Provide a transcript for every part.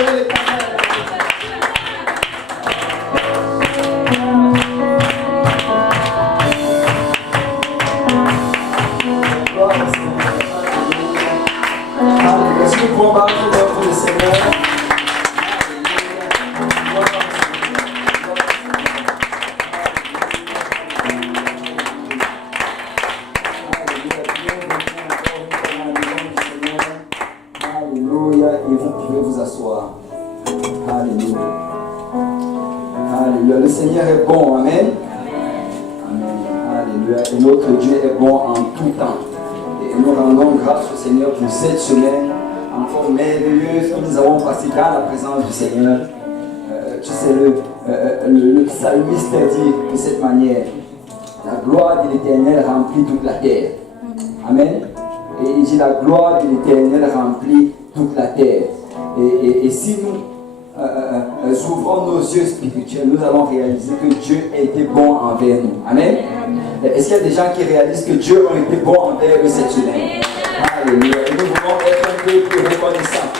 Acclamez l'Éternel. Est-ce que vous pouvez battre l'œuvre du Seigneur? Alléluia, et vous pouvez vous asseoir. Alléluia. Alléluia. Le Seigneur est bon, amen. Amen. Alléluia. Et notre Dieu est bon en tout temps. Et nous rendons grâce au Seigneur pour cette semaine encore merveilleuse que nous avons passée dans la présence du Seigneur. Tu sais, le psalmiste dit de cette manière: la gloire de l'Éternel remplit toute la terre. Amen. Et il dit: la gloire de l'Éternel remplit toute la terre. Et si nous ouvrons nos yeux spirituels, nous allons réaliser que Dieu a été bon envers nous. Amen. Est-ce qu'il y a des gens qui réalisent que Dieu a été bon envers eux cette semaine? Alléluia. Et nous voulons être un peu plus reconnaissants.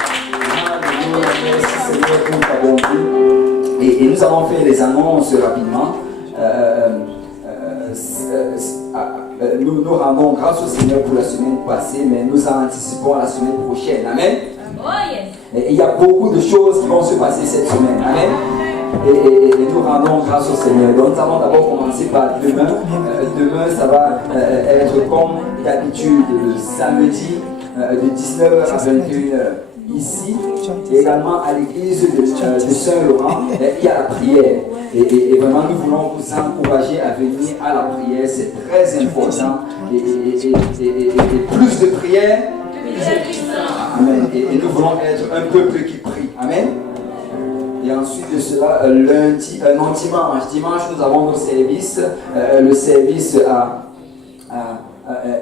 Alléluia. Merci Seigneur pour ta bonté. Et nous allons faire les annonces rapidement. Nous rendons grâce au Seigneur pour la semaine passée, mais nous anticipons la semaine prochaine. Amen. Oh yes. Et il y a beaucoup de choses qui vont se passer cette semaine. Amen. Et nous rendons grâce au Seigneur. Donc nous allons d'abord commencer par demain. Demain, ça va être comme d'habitude le samedi de 19h à 21h. Ici, et également à l'église de Saint-Laurent, il y a la prière. Et vraiment, nous voulons vous encourager à venir à la prière. C'est très important. Et plus de prière, amen. Et nous voulons être un peuple qui prie. Amen. Et ensuite de cela, dimanche, nous avons nos services. Le service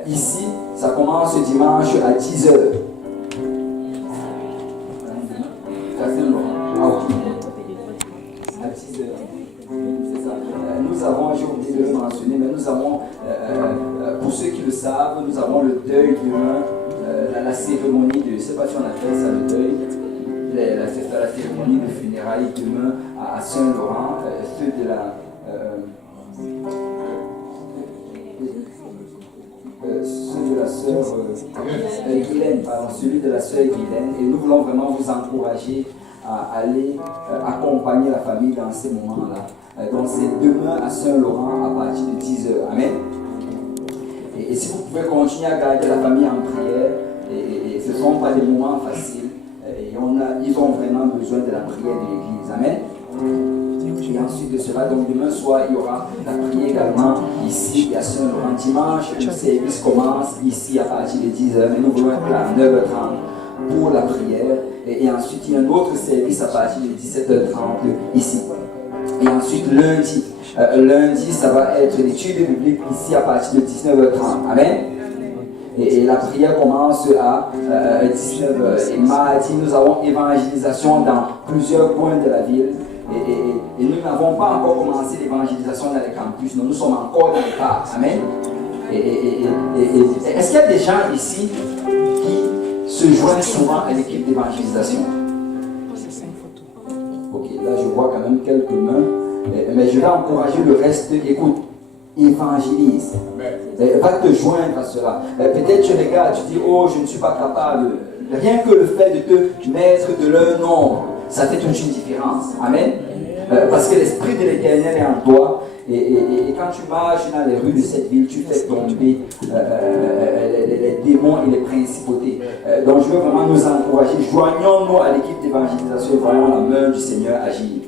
ici, ça commence dimanche à 10h. À 10h. C'est ça. Nous avons, j'ai oublié de le mentionner, mais nous avons, pour ceux qui le savent, nous avons le deuil demain, la cérémonie de, je ne sais pas si on appelle ça le deuil, la cérémonie de funérailles demain à Saint-Laurent, ceux de la sœur Guylaine, celui de la sœur Guylaine, et nous voulons vraiment vous encourager à aller accompagner la famille dans ces moments-là. Donc c'est demain à Saint-Laurent à partir de 10h. Amen. Et si vous pouvez continuer à garder la famille en prière, et ce ne sont pas des moments faciles, ils ont vraiment besoin de la prière de l'Église. Amen. Et ensuite de cela, donc demain soir, il y aura la prière également ici à Saint-Laurent. Dimanche, le service commence ici à partir de 10h, mais nous voulons être là à 9h30 pour la prière. Et ensuite, il y a un autre service à partir de 17h30 ici. Et ensuite, lundi, ça va être l'étude biblique ici à partir de 19h30. Amen. Et la prière commence à 19h. Et mardi, nous avons évangélisation dans plusieurs coins de la ville. Et nous n'avons pas encore commencé l'évangélisation dans les campus. Nous sommes encore dans les parcs. Amen. Est-ce qu'il y a des gens ici qui se joignent souvent à l'équipe d'évangélisation? Ok, là je vois quand même quelques mains. Mais je vais encourager le reste. Écoute, évangélise. Va te joindre à cela. Peut-être tu regardes, tu dis: oh, je ne suis pas capable. Rien que le fait de te mettre de leur nom, ça fait toute une différence. Amen. Parce que l'Esprit de l'Éternel est en toi. Et quand tu marches dans les rues de cette ville, tu fais tomber les démons et les principautés. Donc je veux vraiment nous encourager. Joignons-nous à l'équipe d'évangélisation et voyons la main du Seigneur agir.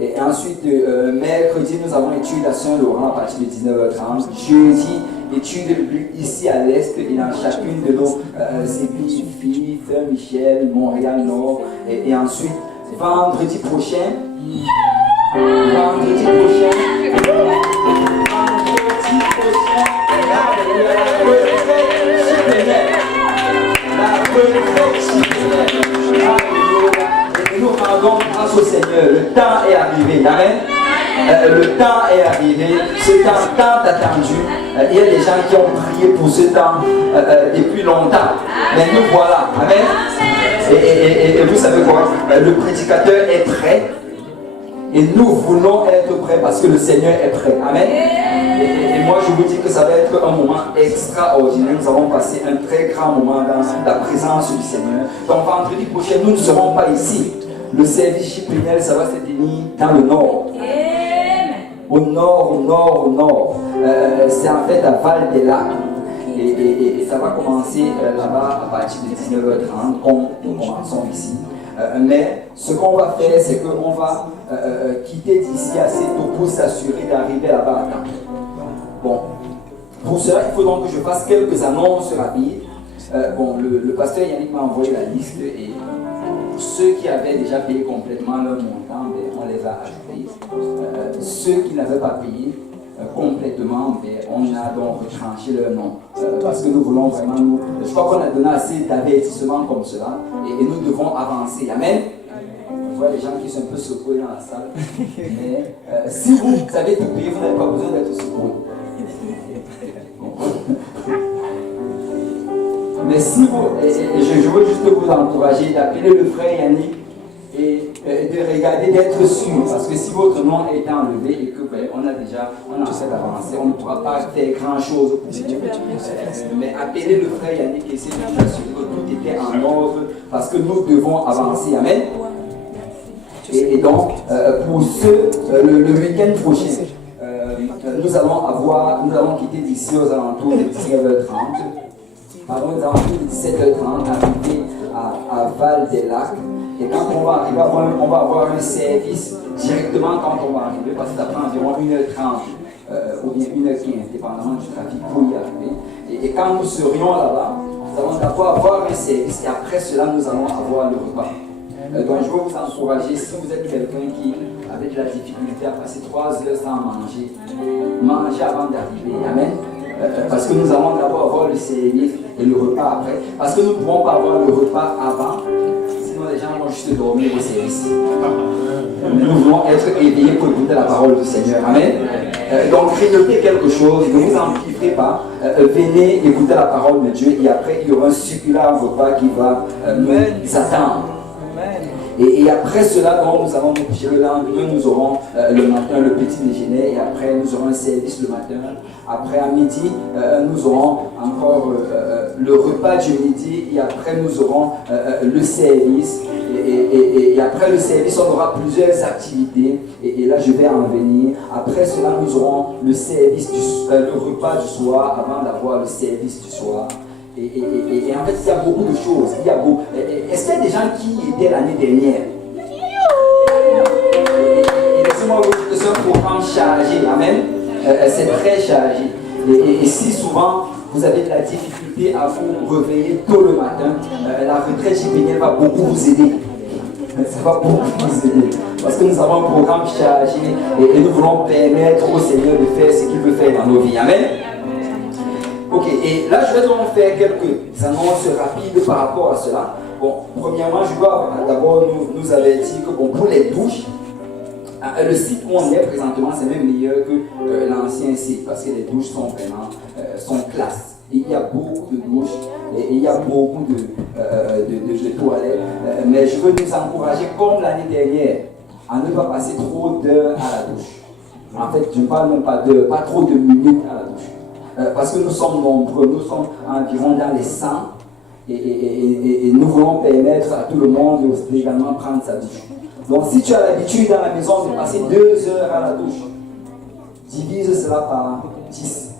Et ensuite, mercredi, nous avons étude à Saint-Laurent à partir de 19h30. Jeudi, étude biblique ici à l'Est et dans chacune de nos églises, Philippe, Saint-Michel, Montréal-Nord. Et ensuite, vendredi prochain, la et nous rendons grâce au Seigneur. Le temps est arrivé. Amen. Le temps est arrivé. Ce temps tant attendu. Il y a des gens qui ont prié pour ce temps depuis longtemps. Mais nous voilà. Amen. Et vous savez quoi? Le prédicateur est prêt. Et nous voulons être prêts parce que le Seigneur est prêt. Amen. Et moi, je vous dis que ça va être un moment extraordinaire. Nous allons passer un très grand moment dans la présence du Seigneur. Donc, vendredi prochain, nous ne serons pas ici. Le service chiprinel, ça va se tenir dans le nord. Au nord. C'est en fait à Val-des-Lacs. Et ça va commencer là-bas à partir de 19h30, comme nous commençons ici. Mais ce qu'on va faire, c'est qu'on va quitter d'ici assez tôt pour s'assurer d'arriver là-bas à temps. Bon, pour cela, il faut donc que je fasse quelques annonces rapides. Le pasteur Yannick m'a envoyé la liste et ceux qui avaient déjà payé complètement leur montant, on les a ajoutés. Ceux qui n'avaient pas payé complètement, on a donc retranché leur nom. Parce que nous voulons vraiment je crois qu'on a donné assez d'avertissements comme cela et nous devons avancer. Amen. Je vois les gens qui sont un peu secoués dans la salle. Mais si vous savez tout payer, vous n'avez pas besoin d'être secoués. Mais si vous, je veux juste vous encourager d'appeler le frère Yannick et de regarder, d'être sûr, parce que si votre nom est enlevé et que on essaie d'avancer, on ne pourra pas faire grand chose pour vous. Mais appelez le frère Yannick et essayez de vous assurer que tout était en ordre, parce que nous devons avancer. Amen. Et donc, pour le week-end prochain, nous allons quitter d'ici aux alentours de 19h30. Pardon, nous allons quitter de 17h30, arriver à Val-des-Lacs. Et quand on va arriver, on va avoir un service directement quand on va arriver, parce que ça prend environ 1h30 ou bien 1h15, dépendamment du trafic pour y arriver. Et quand nous serions là-bas, nous allons d'abord avoir un service et après cela, nous allons avoir le repas. Donc je veux vous encourager, si vous êtes quelqu'un qui avait de la difficulté à passer 3 heures sans manger, mangez avant d'arriver. Amen. Parce que nous allons d'abord avoir le service et le repas après. Parce que nous ne pouvons pas avoir le repas avant, sinon les gens vont juste dormir au service. Mais nous voulons être éveillés pour écouter la parole du Seigneur. Amen. Donc grignotez quelque chose, ne vous empiffrez pas. Venez écouter la parole de Dieu et après il y aura un succulent repas qui va nous attendre. Et après cela, donc, nous allons nous coucher le lendemain, nous aurons le matin le petit déjeuner et après nous aurons un service le matin. Après à midi, nous aurons encore le repas du midi et après nous aurons le service. Et après le service, on aura plusieurs activités et là je vais en venir. Après cela, nous aurons le service, le repas du soir avant d'avoir le service du soir. Et en fait, il y a beaucoup de choses. Est-ce qu'il y a des gens qui étaient l'année dernière? Et laissez-moi vous dire que c'est un programme chargé. Amen. C'est très chargé. Et si souvent vous avez de la difficulté à vous réveiller tôt le matin, la retraite chipinienne va beaucoup vous aider. Ça va beaucoup vous aider. Parce que nous avons un programme chargé et nous voulons permettre au Seigneur de faire ce qu'il veut faire dans nos vies. Amen. Ok, et là je vais donc faire quelques annonces rapides par rapport à cela. Bon, premièrement, je dois d'abord nous avertir que pour les douches, le site où on est présentement, c'est même meilleur que l'ancien site parce que les douches sont vraiment sont classe. Il y a beaucoup de douches et il y a beaucoup de toilettes. Mais je veux nous encourager, comme l'année dernière, à ne pas passer trop d'heures à la douche. En fait, je ne parle même pas d'heures, pas trop de minutes à la douche. Parce que nous sommes nombreux, nous sommes environ dans les 100 et nous voulons permettre à tout le monde de également prendre sa douche. Donc si tu as l'habitude dans la maison de passer 2 heures à la douche, divise cela par 10.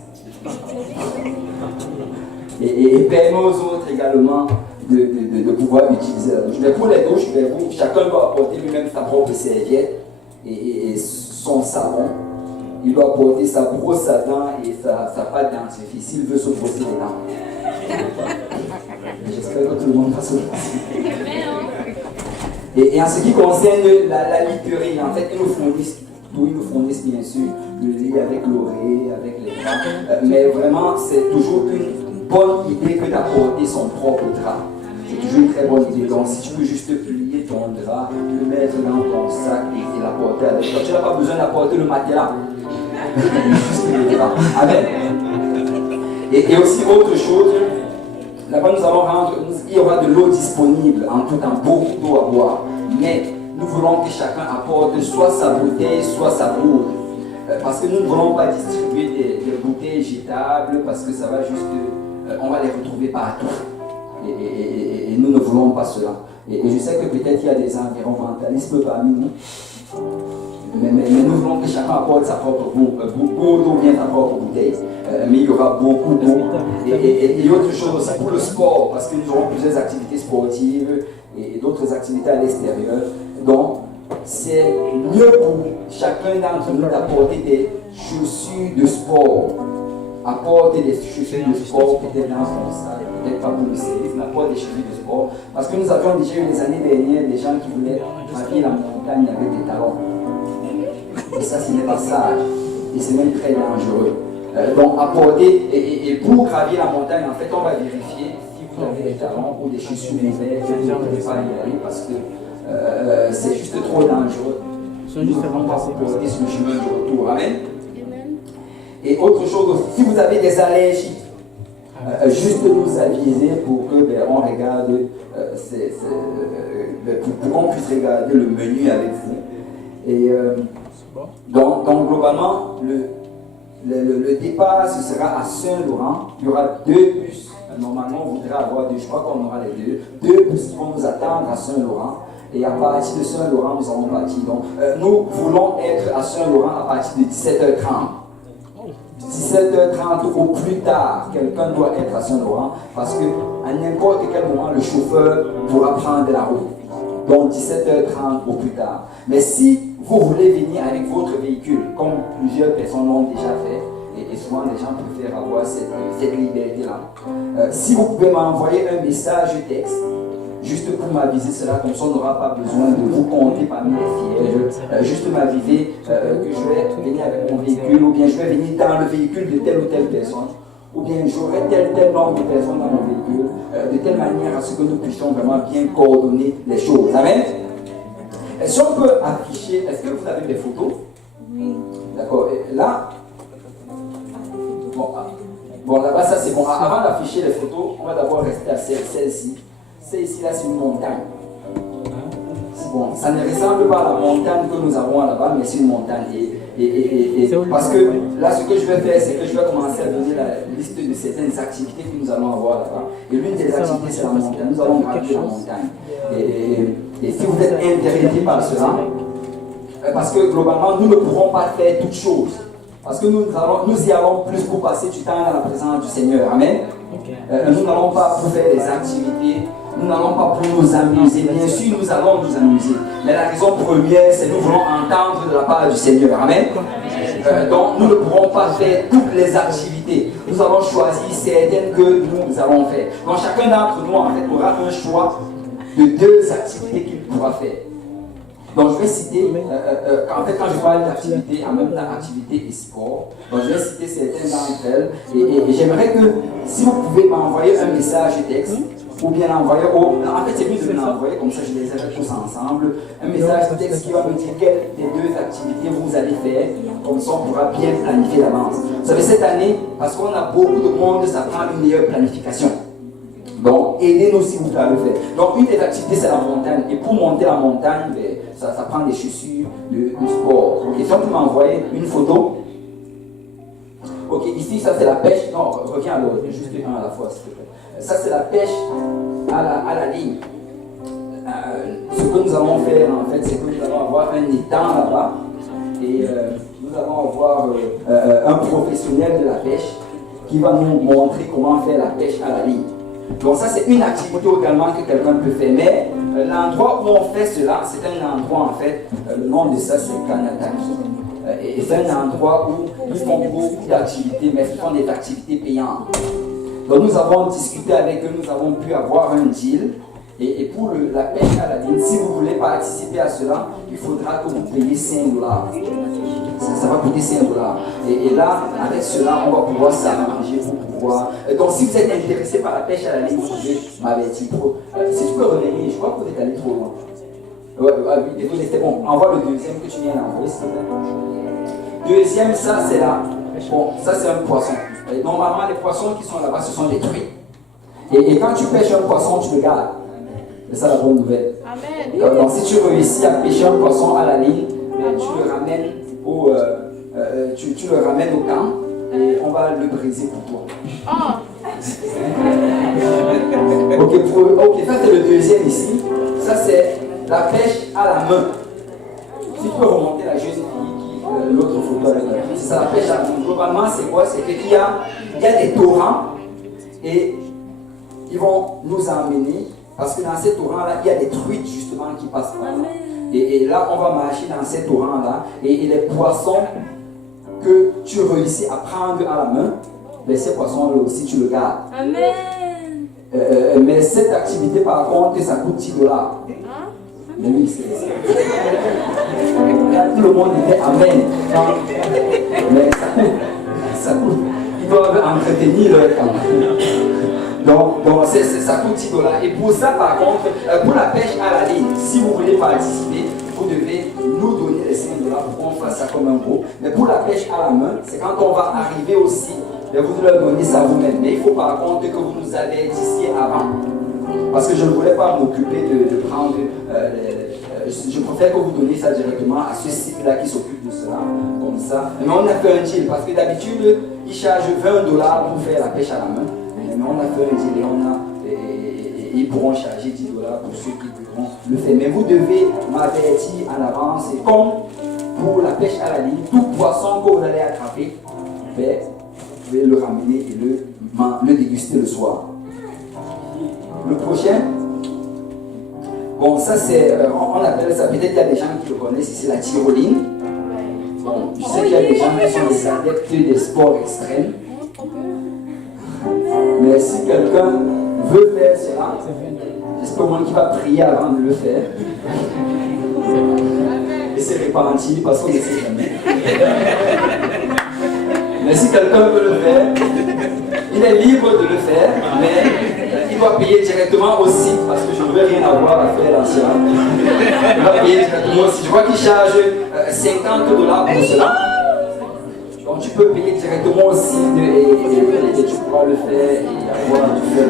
Et permet aux autres également de pouvoir utiliser la douche. Mais pour les douches, chacun doit apporter lui-même sa propre serviette et son savon. Il doit porter sa brosse à dents et sa pâte dentifrice s'il veut se brosser les dents. J'espère que tout le monde va se brosser. Et en ce qui concerne la literie, en fait, ils nous fournissent bien sûr le lit avec l'oreiller, avec les draps. Mais vraiment, c'est toujours une bonne idée que d'apporter son propre drap. C'est toujours une très bonne idée. Donc, si tu peux juste plier ton drap, le mettre dans ton sac et l'apporter avec toi, tu n'as pas besoin d'apporter le matelas. Amen. Et aussi autre chose, Là-bas, il y aura de l'eau disponible en tout temps, beaucoup d'eau à boire. Mais nous voulons que chacun apporte soit sa bouteille, soit sa bourre. Parce que nous ne voulons pas distribuer des bouteilles jetables, parce que ça va juste, on va les retrouver partout. Et nous ne voulons pas cela. Et je sais que peut-être il y a des environnementalistes parmi nous, mais nous voulons que chacun apporte sa propre bourre d'eau, bien sa propre bouteille. Mais il y aura beaucoup d'eau. Et autre chose aussi pour le sport, parce que nous aurons plusieurs activités sportives et d'autres activités à l'extérieur. Donc, c'est mieux pour chacun d'entre nous d'apporter des chaussures de sport. Apporter des chaussures de sport, peut-être dans son sac, peut-être pas pour le service, mais apporter des chaussures de sport. Parce que nous avions déjà eu les années dernières des gens qui voulaient gravir la montagne avec des talons. Et ça, ce n'est pas sage. Et c'est même très dangereux. Donc, apporter, et pour gravir la montagne, en fait, on va vérifier si vous avez des talons ou des chaussures légères, vous ne pouvez pas y aller parce que c'est juste trop dangereux. Nous ne pouvons pas vous porter sur le chemin du retour. Amen. Et autre chose aussi, si vous avez des allergies, juste nous aviser pour que on regarde, pour qu'on puisse regarder le menu avec vous. Et donc globalement, le départ ce sera à Saint-Laurent. Il y aura 2 bus. Normalement, on voudrait avoir 2, je crois qu'on aura les 2 bus qui vont nous attendre à Saint-Laurent. Et à partir de Saint-Laurent, nous allons partir. Donc, nous voulons être à Saint-Laurent à partir de 17h30. 17h30 au plus tard, quelqu'un doit être à Saint-Laurent parce qu'à n'importe quel moment, le chauffeur pourra prendre la route. Donc 17h30 au plus tard. Mais si vous voulez venir avec votre véhicule, comme plusieurs personnes l'ont déjà fait, et souvent les gens préfèrent avoir cette liberté-là, si vous pouvez m'envoyer un message texte, juste pour m'aviser cela, comme ça on n'aura pas besoin de vous compter parmi les sièges, juste m'aviser que je vais venir avec mon véhicule, ou bien je vais venir dans le véhicule de telle ou telle personne, ou bien j'aurai tel nombre de personnes dans mon véhicule, de telle manière à ce que nous puissions vraiment bien coordonner les choses. Amen. Si on peut afficher, est-ce que vous avez des photos? Oui. D'accord. Là, bon là-bas ça c'est bon. Avant d'afficher les photos, on va d'abord rester à celle-ci. Celle-ci là c'est une montagne. Bon, ça ne ressemble pas à la montagne que nous avons là-bas, mais c'est une montagne. Parce que là, ce que je vais faire, c'est que je vais commencer à donner la liste de certaines activités que nous allons avoir là-bas. Et l'une des activités, c'est la montagne. Nous allons gravir la montagne. Et si vous êtes intéressé par cela, parce que globalement, nous ne pourrons pas faire toutes choses. Parce que nous y allons plus pour passer du temps dans la présence du Seigneur. Amen. Nous n'allons pas pour faire des activités. Nous n'allons pas pour nous amuser. Bien sûr, nous allons nous amuser. Mais la raison première, c'est que nous voulons entendre de la part du Seigneur. Amen. Donc, nous ne pourrons pas faire toutes les activités. Nous allons choisir certaines que nous allons faire. Donc, chacun d'entre nous, en fait, aura un choix de 2 activités qu'il pourra faire. Donc, je vais citer, en fait, quand je parle d'activité, en même temps activité et sport, donc je vais citer certaines d'entre elles. Et j'aimerais que, si vous pouvez m'envoyer un message texte, ou bien l'envoyer en fait, c'est mieux de l'envoyer, comme ça je les ai tous ensemble. Un message texte qui va me dire quelles des 2 activités vous allez faire, comme ça on pourra bien planifier l'avance. Vous savez, cette année, parce qu'on a beaucoup de monde, ça prend une meilleure planification. Donc, aidez-nous si vous pouvez le faire. Donc, une des activités, c'est la montagne. Et pour monter la montagne, ça prend des chaussures de sport. Ok, si on peut m'envoyer une photo. Ok, ici, ça c'est la pêche. Non, reviens à l'autre, juste un à la fois, s'il te plaît. Ça, c'est la pêche à la ligne. Ce que nous allons faire, en fait, c'est que nous allons avoir un étang là-bas. Et nous allons avoir un professionnel de la pêche qui va nous montrer comment faire la pêche à la ligne. Donc ça, c'est une activité également que quelqu'un peut faire. Mais l'endroit où on fait cela, c'est un endroit, en fait, le nom de ça, c'est Kanataki. Et c'est un endroit où ils font beaucoup d'activités, mais ce sont des activités payantes. Donc nous avons discuté avec eux, nous avons pu avoir un deal. Et pour la pêche à la ligne, si vous voulez participer à cela, il faudra que vous payiez $5. Ça va coûter $5. Et là, avec cela, on va pouvoir s'arranger pour pouvoir. Donc si vous êtes intéressé par la pêche à la ligne, vous pouvez m'avertir. Si tu peux revenir, je crois que vous êtes allé trop loin. Oui, c'était bon. Envoie le deuxième que tu viens d'envoyer, s'il te plaît. Deuxième, ça c'est là. Bon, ça c'est un poisson. Et normalement, les poissons qui sont là-bas, ce sont des truies. Et quand tu pêches un poisson, tu le gardes. C'est ça la bonne nouvelle. Amen. Donc si tu réussis à pêcher un poisson à la ligne, tu le ramènes tu le ramènes au camp et on va le briser pour toi. Ok, ça c'est le deuxième ici. Ça c'est la pêche à la main. Si tu peux remonter la jeune fille, l'autre photo avec la fille, c'est ça la pêche à la main. Globalement, c'est quoi? C'est qu'il y a des torrents et ils vont nous emmener parce que dans ces torrents-là, il y a des truites justement qui passent par là. Et là, on va marcher dans ces torrents-là et les poissons que tu réussis à prendre à la main, mais ces poissons-là aussi, tu le gardes. Amen. Mais cette activité, par contre, ça coûte 10 dollars. Mais oui, c'est tout le monde était Amen. Mais ça coûte. Ils doivent entretenir leur camp. Donc ça coûte 10 dollars. Et pour ça, par contre, pour la pêche à la ligne, si vous voulez participer, vous devez nous donner les 5 dollars pour qu'on fasse ça comme un pot. Mais pour la pêche à la main, c'est quand on va arriver aussi, vous leur donnez ça vous-même. Mais il faut par contre que vous nous avertissiez avant. Parce que je ne voulais pas m'occuper de prendre. Je préfère que vous donniez ça directement à ce site-là qui s'occupe de cela, comme ça. Mais on a fait un deal, parce que d'habitude, ils chargent 20 dollars pour faire la pêche à la main. Mais on a fait un deal et ils pourront charger 10 dollars pour ceux qui pourront le faire. Mais vous devez m'avertir en avance. Et comme pour la pêche à la ligne, tout poisson que vous allez attraper, vous pouvez le ramener et le déguster le soir. Le prochain, bon, ça c'est, on appelle ça, peut-être qu'il y a des gens qui le connaissent ici, la tyroline. Bon, je sais qu'il y a des gens qui sont des adeptes des sports extrêmes. Mais si quelqu'un veut faire cela, j'espère au moins qu'il va prier avant de le faire. Et c'est répandu parce qu'on ne sait jamais. Mais si quelqu'un veut le faire, il est libre de le faire, mais il doit payer directement au site parce que je ne veux rien avoir à faire dans cela. Il doit payer directement au site. Je vois qu'il charge 50 dollars pour cela. Donc tu peux payer directement au site et tu pourras le faire et avoir du fait.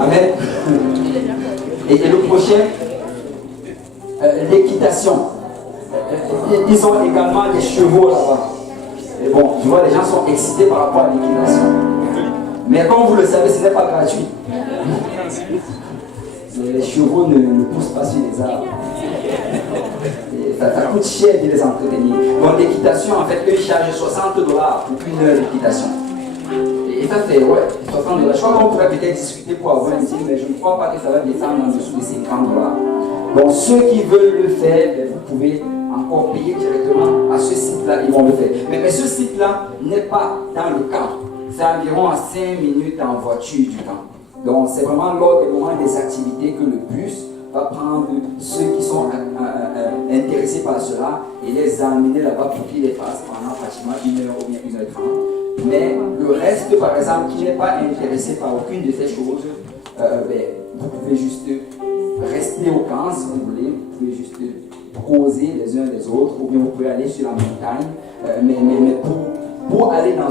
Amen. Et le prochain, l'équitation. Ils ont également des chevaux là-bas. Et bon, tu vois, les gens sont excités par rapport à l'équitation. Mais comme vous le savez, ce n'est pas gratuit. Les chevaux ne poussent pas sur les arbres. Ça coûte cher de les entretenir. Donc l'équitation, en fait, eux, ils chargent 60 dollars pour une heure d'équitation. Et ça fait, 60 dollars. Je crois qu'on pourrait peut-être discuter pour avoir un deal, mais je ne crois pas que ça va descendre en dessous de 50 dollars. Donc ceux qui veulent le faire, vous pouvez encore payer directement à ce site-là, ils vont le faire. Mais ce site-là n'est pas dans le camp. C'est environ à 5 minutes en voiture du camp. Donc c'est vraiment lors des moments des activités que le bus va prendre ceux qui sont intéressés par cela et les amener là-bas pour qu'ils les fassent pendant pratiquement 1 heure ou bien 1h30. Mais le reste, par exemple, qui n'est pas intéressé par aucune de ces choses, vous pouvez juste rester au camp si vous voulez, vous pouvez juste causer les uns les autres, ou bien vous pouvez aller sur la montagne, mais pour aller dans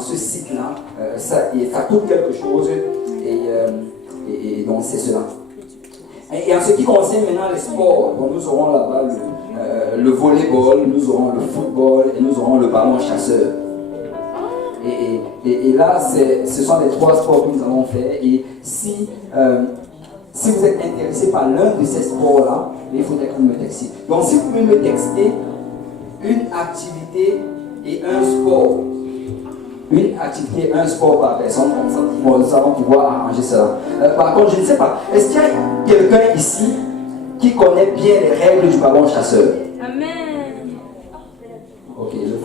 ce site-là, ça coûte quelque chose, et donc c'est cela. Et en ce qui concerne maintenant les sports, bon, nous aurons là-bas le volleyball, nous aurons le football et nous aurons le ballon chasseur. Et là, ce sont les 3 sports que nous allons faire. Et si vous êtes intéressé par l'un de ces sports-là, il faudrait que vous me textiez. Donc si vous pouvez me texter une activité et un sport, une activité, un sport par personne, comme ça, nous allons pouvoir arranger cela. Par contre, je ne sais pas, est-ce qu'il y a quelqu'un ici qui connaît bien les règles du ballon chasseur? Amen. Ok, le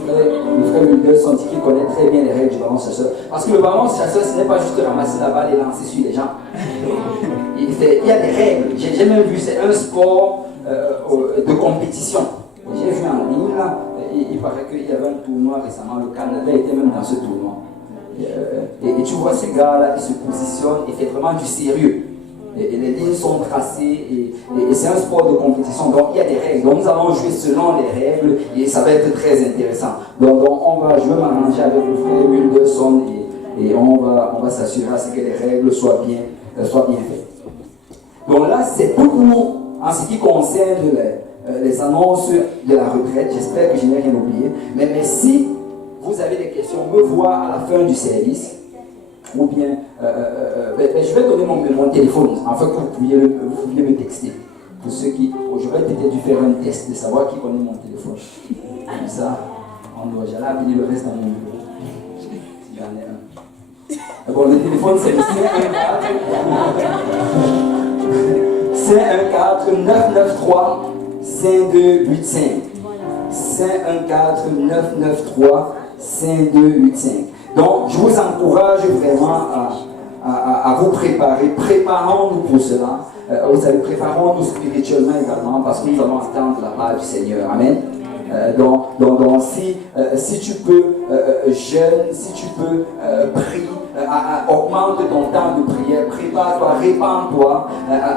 frère Wilderson dit qu'il connaît très bien les règles du ballon chasseur. Parce que le ballon chasseur, ce n'est pas juste ramasser la balle et lancer sur les gens. Il y a des règles. J'ai même vu, c'est un sport de compétition. J'ai vu en ligne là. Il paraît qu'il y avait un tournoi récemment, le Canada était même dans ce tournoi. Et tu vois ces gars-là, ils se positionnent et c'est vraiment du sérieux. Et les lignes sont tracées et c'est un sport de compétition, donc il y a des règles. Donc nous allons jouer selon les règles et ça va être très intéressant. Donc je vais m'arranger avec le frère Wilderson et on va s'assurer à ce que les règles soient bien faites. Donc là, c'est tout pour en ce qui concerne les annonces de la retraite. J'espère que je n'ai rien oublié. Mais si vous avez des questions, me voir à la fin du service, ou bien je vais donner mon téléphone afin que vous pouviez me texter. Pour ceux qui, j'aurais peut-être dû faire un test de savoir qui connaît mon téléphone. Comme ça, j'allais appeler le reste dans mon bureau. J'en ai un. Bon, le téléphone, c'est le 514-993-5285. 514-993-5285. Donc, je vous encourage vraiment à vous préparer. Préparons-nous pour cela. Vous savez, préparons-nous spirituellement également parce que nous allons attendre la part du Seigneur. Amen. Donc si tu peux jeûne, si tu peux prie, augmente ton temps de prière, prépare-toi, répands-toi,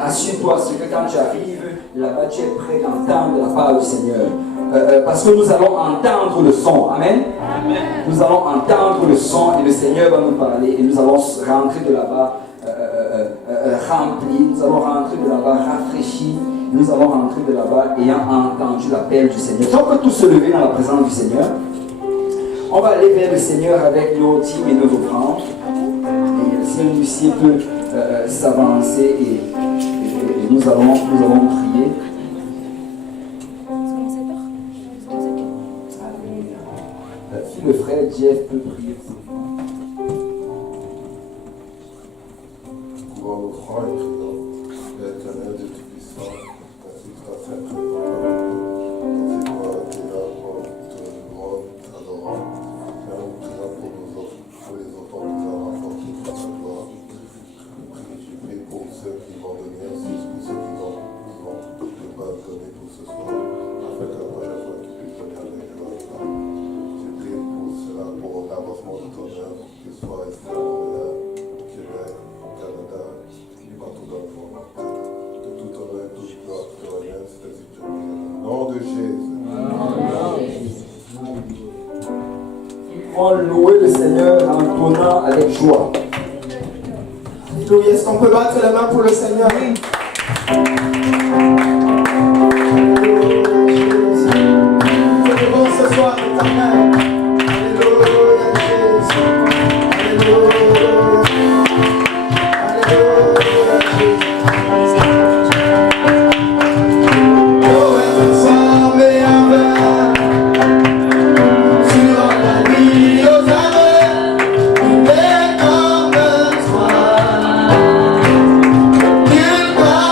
assure-toi ce que quand tu arrives là-bas, tu es prêt d'entendre la part du Seigneur. Parce que nous allons entendre le son. Amen. Amen. Nous allons entendre le son et le Seigneur va nous parler et nous allons rentrer de là-bas remplis, nous allons rentrer de là-bas rafraîchis, nous allons rentrer de là-bas ayant entendu l'appel du Seigneur. Donc, on peut tous se lever dans la présence du Seigneur. On va aller vers le Seigneur avec nos dîmes et nos offrandes. Et si un huissier peut s'avancer et nous allons prier. Si le frère Jeff peut prier pour nous. Offrant et priant, l'Éternel Dieu Tout-Puissant, ainsi que la Sainte Réponse, ainsi que la Ténèbre, te louons, t'adorons, et nous prions pour les enfants que nous avons rapportés par ta gloire. Je prie pour ceux qui vont donner, ainsi que ceux qui vont ne pas donner pour ce soir, afin que la prochaine fois qu'ils puissent donner avec joie. Je prie pour cela, pour l'avancement de ton œuvre, que ce soit ici à Montréal, au Québec, au Canada, partout dans le monde. De tout honneur, toute gloire, toute honneur, c'est ainsi que je prie. Au nom de Jésus. On louer le Seigneur en donnant avec joie. Alléluia. Est-ce qu'on peut battre les mains pour le Seigneur? C'est bon ce soir, éternel. Alléluia, Jésus. Goodbye.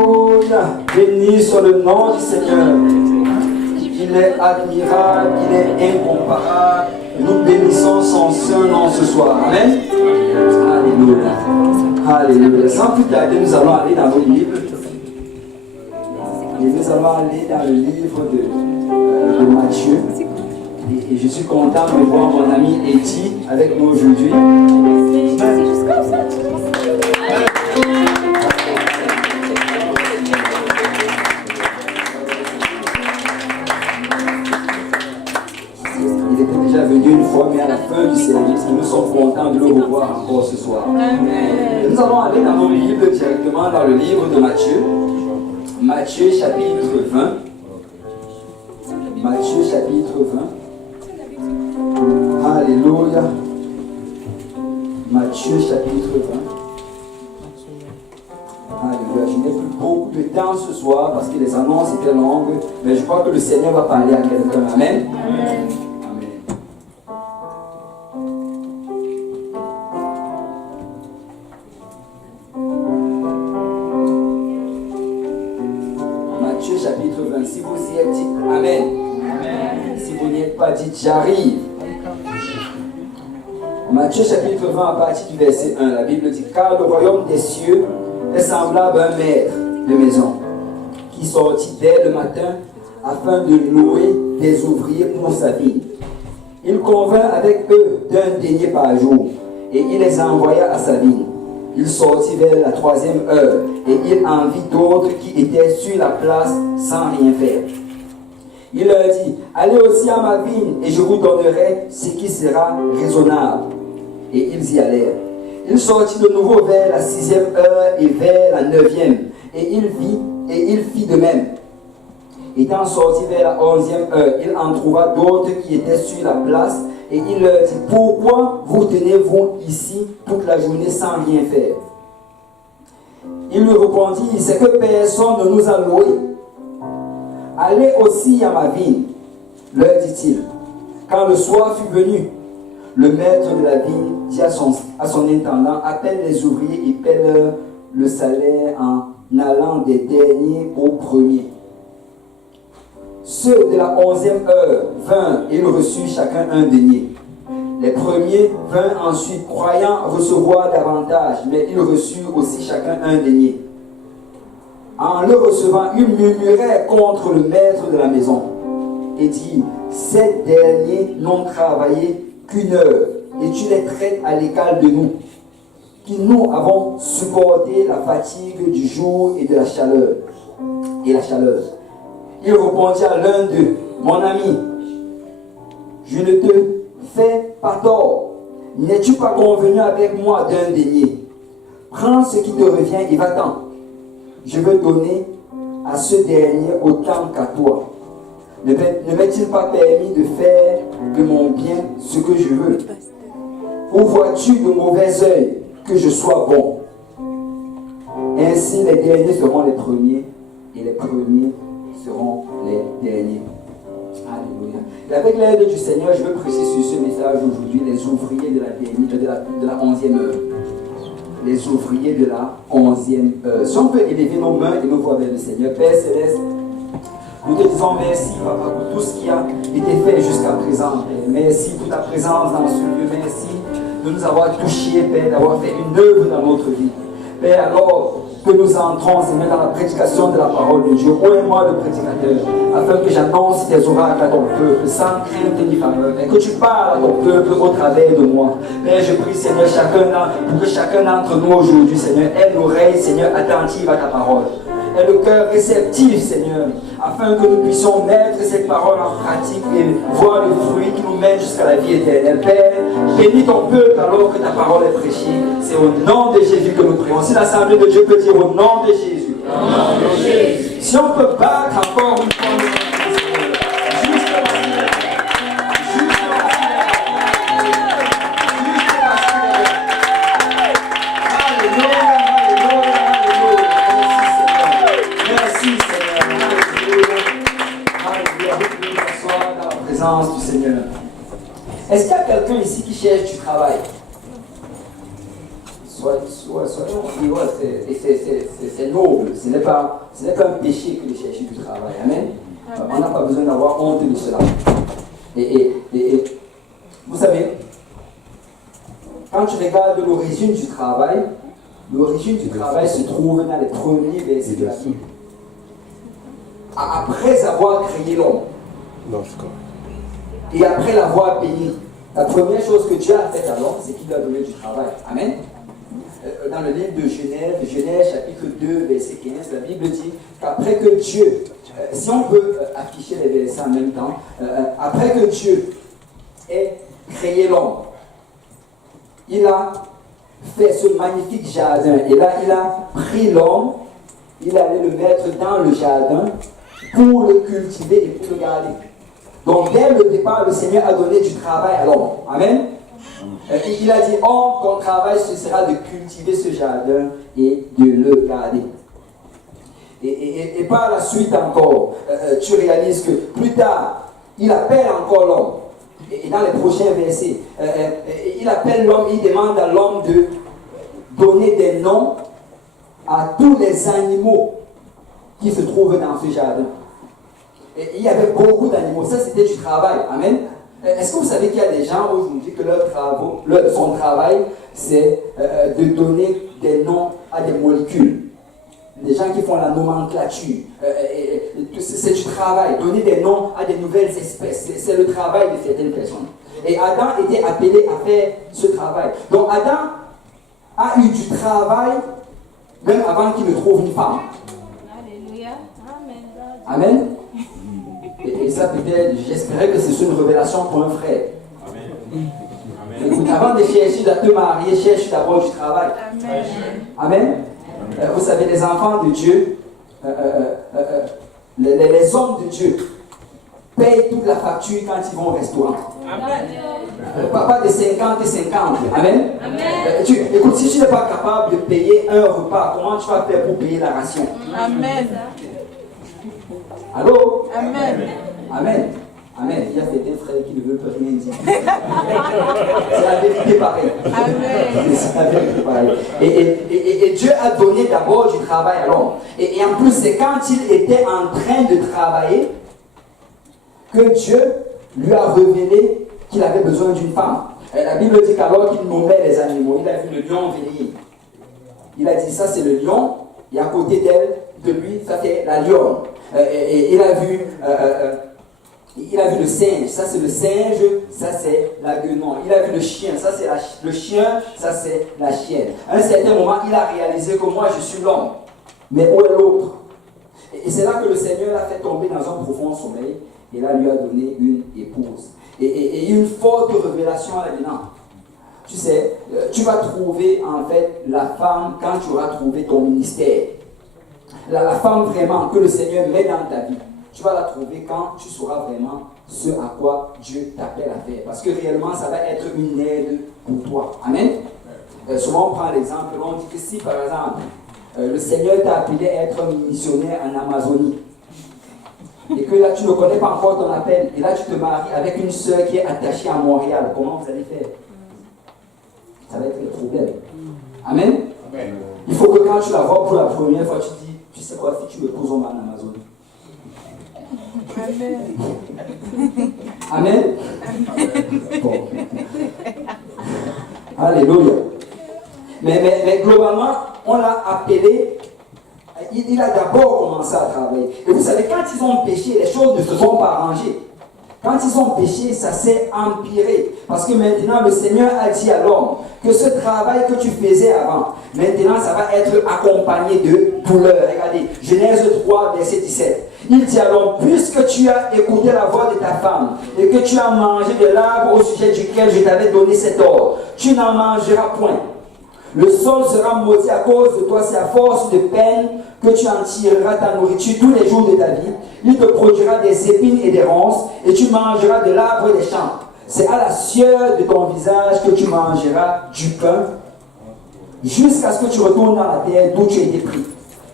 Alléluia. Béni soit le nom du Seigneur. Il est admirable, il est incomparable. Nous bénissons son saint nom ce soir. Amen. Alléluia. Alléluia. Sans plus tarder, nous allons aller dans nos livres. Et nous allons aller dans le livre de Matthieu. Et je suis content de voir mon ami Eti avec nous aujourd'hui. C'est juste comme ça. Il était déjà venu une fois, mais à la fin du service, nous sommes contents de le revoir encore ce soir. Et nous allons aller dans nos livres directement dans le livre de Matthieu. Matthieu chapitre 20. Matthieu chapitre 20. Alléluia. Matthieu chapitre 20. Alléluia. Je n'ai plus beaucoup de temps ce soir parce que les annonces étaient longues, mais je crois que le Seigneur va parler à quelqu'un. Amen. Amen. Matthieu chapitre 20. Si vous y êtes, dites Amen. Amen. Si vous n'y êtes pas, dites j'arrive. Matthieu chapitre 20 à partir du verset 1, la Bible dit: car le royaume des cieux est semblable à un maître de maison qui sortit dès le matin afin de louer des ouvriers pour sa vigne. Il convint avec eux d'un denier par jour et il les envoya à sa vigne. Il sortit vers la 3e heure et il en vit d'autres qui étaient sur la place sans rien faire. Il leur dit: allez aussi à ma vigne et je vous donnerai ce qui sera raisonnable. Et ils y allèrent. Il sortit de nouveau vers la 6e heure et vers la 9e. Et il fit de même. Étant sorti vers la 11e heure, il en trouva d'autres qui étaient sur la place. Et il leur dit: pourquoi vous tenez-vous ici toute la journée sans rien faire? Il lui répondit: c'est que personne ne nous a loués. Allez aussi à ma vigne, leur dit-il. Quand le soir fut venu, le maître de la vigne dit à son intendant: appelle les ouvriers et paie-leur le salaire en allant des derniers aux premiers. Ceux de la 11e heure vinrent et ils reçurent chacun un denier. Les premiers vinrent ensuite, croyant recevoir davantage, mais ils reçurent aussi chacun un denier. En le recevant, ils murmuraient contre le maître de la maison et dirent: ces derniers n'ont travaillé qu'une heure et tu les traites à l'égal de nous, qui nous avons supporté la fatigue du jour et de la chaleur. Il répondit à l'un d'eux: mon ami, je ne te fais pas tort. N'es-tu pas convenu avec moi d'un denier? Prends ce qui te revient et va-t'en. Je veux donner à ce dernier autant qu'à toi. Ne m'est-il pas permis de faire de mon bien ce que je veux? Ou vois-tu de mauvais œil que je sois bon? Ainsi les derniers seront les premiers et les premiers seront les derniers. Alléluia. Et avec l'aide du Seigneur, je veux prêcher sur ce message aujourd'hui, les ouvriers de la 11e heure. Les ouvriers de la 11e heure. Si on peut élever nos mains et nos voix vers le Seigneur. Père Céleste, nous te disons merci, Papa, pour tout ce qui a été fait jusqu'à présent. Merci pour ta présence dans ce lieu. Merci de nous avoir touchés, Père, d'avoir fait une œuvre dans notre vie. Père, alors que nous entrons, Seigneur, dans la prédication de la parole de Dieu, ouvre-moi le prédicateur, afin que j'annonce tes oracles à ton peuple, sans crainte ni faveur, et que tu parles à ton peuple au travers de moi. Père, je prie, Seigneur, pour que chacun d'entre nous aujourd'hui, Seigneur, ait l'oreille, Seigneur, attentive à ta parole. Et le cœur réceptif, Seigneur, afin que nous puissions mettre cette parole en pratique et voir le fruit qui nous mène jusqu'à la vie éternelle. Père, bénis ton peuple alors que ta parole est prêchée. C'est au nom de Jésus que nous prions. Si l'Assemblée de Dieu peut dire au nom de Jésus. Au nom de Jésus. Si on peut battre encore une fois le nom de Jésus. Du Seigneur. Est-ce qu'il y a quelqu'un ici qui cherche du travail? Soit c'est noble. Ce n'est pas un péché que de chercher du travail. Amen. On n'a pas besoin d'avoir honte de cela. Et vous savez, quand tu regardes l'origine du travail se trouve dans les premiers versets de la Bible. Après avoir créé l'homme, et après l'avoir béni, la première chose que Dieu a faite à l'homme, c'est qu'il lui a donné du travail. Amen. Dans le livre de Genèse chapitre 2, verset 15, la Bible dit qu'après que Dieu, si on peut afficher les versets en même temps, après que Dieu ait créé l'homme, il a fait ce magnifique jardin. Et là, il a pris l'homme, il allait le mettre dans le jardin pour le cultiver et pour le garder. Donc, dès le départ, le Seigneur a donné du travail à l'homme. Amen. Il a dit, homme, ton travail, ce sera de cultiver ce jardin et de le garder. Et par la suite encore, tu réalises que plus tard, il appelle encore l'homme. Et dans les prochains versets, il appelle l'homme, il demande à l'homme de donner des noms à tous les animaux qui se trouvent dans ce jardin. Et il y avait beaucoup d'animaux. Ça, c'était du travail. Amen. Est-ce que vous savez qu'il y a des gens aujourd'hui que son travail, c'est de donner des noms à des molécules? Des gens qui font la nomenclature. C'est du travail. Donner des noms à des nouvelles espèces. C'est le travail de certaines personnes. Et Adam était appelé à faire ce travail. Donc Adam a eu du travail même avant qu'il ne trouve une femme. Alléluia. Amen. Amen. Et ça peut-être, j'espérais que c'est une révélation pour un frère. Amen. Écoute, avant de chercher à te marier, cherche d'abord du travail. Amen. Amen. Vous savez, les enfants de Dieu, les hommes de Dieu payent toute la facture quand ils vont au restaurant. Amen. Pas de 50 et 50. Amen. Amen. Écoute, si tu n'es pas capable de payer un repas, comment tu vas faire pour payer la ration? Amen. Allô? Amen. Amen. Amen. Il y a certains frères qui ne veulent plus rien dire. C'est la vérité pareille. Amen. C'est la vérité pareille. Et Dieu a donné d'abord du travail à l'homme. Et en plus, c'est quand il était en train de travailler que Dieu lui a révélé qu'il avait besoin d'une femme. Et la Bible dit qu'alors qu'il nommait les animaux, il a vu le lion venir. Il a dit, ça c'est le lion, et à côté d'elle, de lui, ça c'est la lionne. Et il a vu le singe, ça c'est le singe, ça c'est la guenon. Il a vu le chien, ça c'est le chien, ça c'est la chienne. À un certain moment, il a réalisé que moi je suis l'homme, mais où est l'autre? Et c'est là que le Seigneur l'a fait tomber dans un profond sommeil, et là lui a donné une épouse. Et une forte révélation là-dedans. Tu sais, tu vas trouver en fait la femme quand tu auras trouvé ton ministère. La femme vraiment que le Seigneur met dans ta vie, tu vas la trouver quand tu sauras vraiment ce à quoi Dieu t'appelle à faire. Parce que réellement, ça va être une aide pour toi. Amen. Souvent, on prend l'exemple, on dit que si par exemple, le Seigneur t'a appelé à être missionnaire en Amazonie, et que là, tu ne connais pas encore ton appel, et là, tu te maries avec une sœur qui est attachée à Montréal, comment vous allez faire? Ça va être le problème. Amen. Amen. Il faut que quand tu la vois pour la première fois, tu te dis, tu sais quoi, si tu me poses en Amazonie. Amen. Amen. Bon. Alléluia. Mais globalement, on l'a appelé, il a d'abord commencé à travailler. Et vous savez, quand ils ont péché, les choses ne se sont pas arrangées. Quand ils ont péché, ça s'est empiré. Parce que maintenant, le Seigneur a dit à l'homme que ce travail que tu faisais avant, maintenant, ça va être accompagné de douleur. Regardez, Genèse 3, verset 17. Il dit à l'homme, puisque tu as écouté la voix de ta femme et que tu as mangé de l'arbre au sujet duquel je t'avais donné cet ordre, tu n'en mangeras point. Le sol sera maudit à cause de toi, c'est à force de peine que tu en tireras ta nourriture tous les jours de ta vie. Il te produira des épines et des ronces, et tu mangeras de l'arbre des champs. C'est à la sueur de ton visage que tu mangeras du pain, jusqu'à ce que tu retournes dans la terre d'où tu as été pris.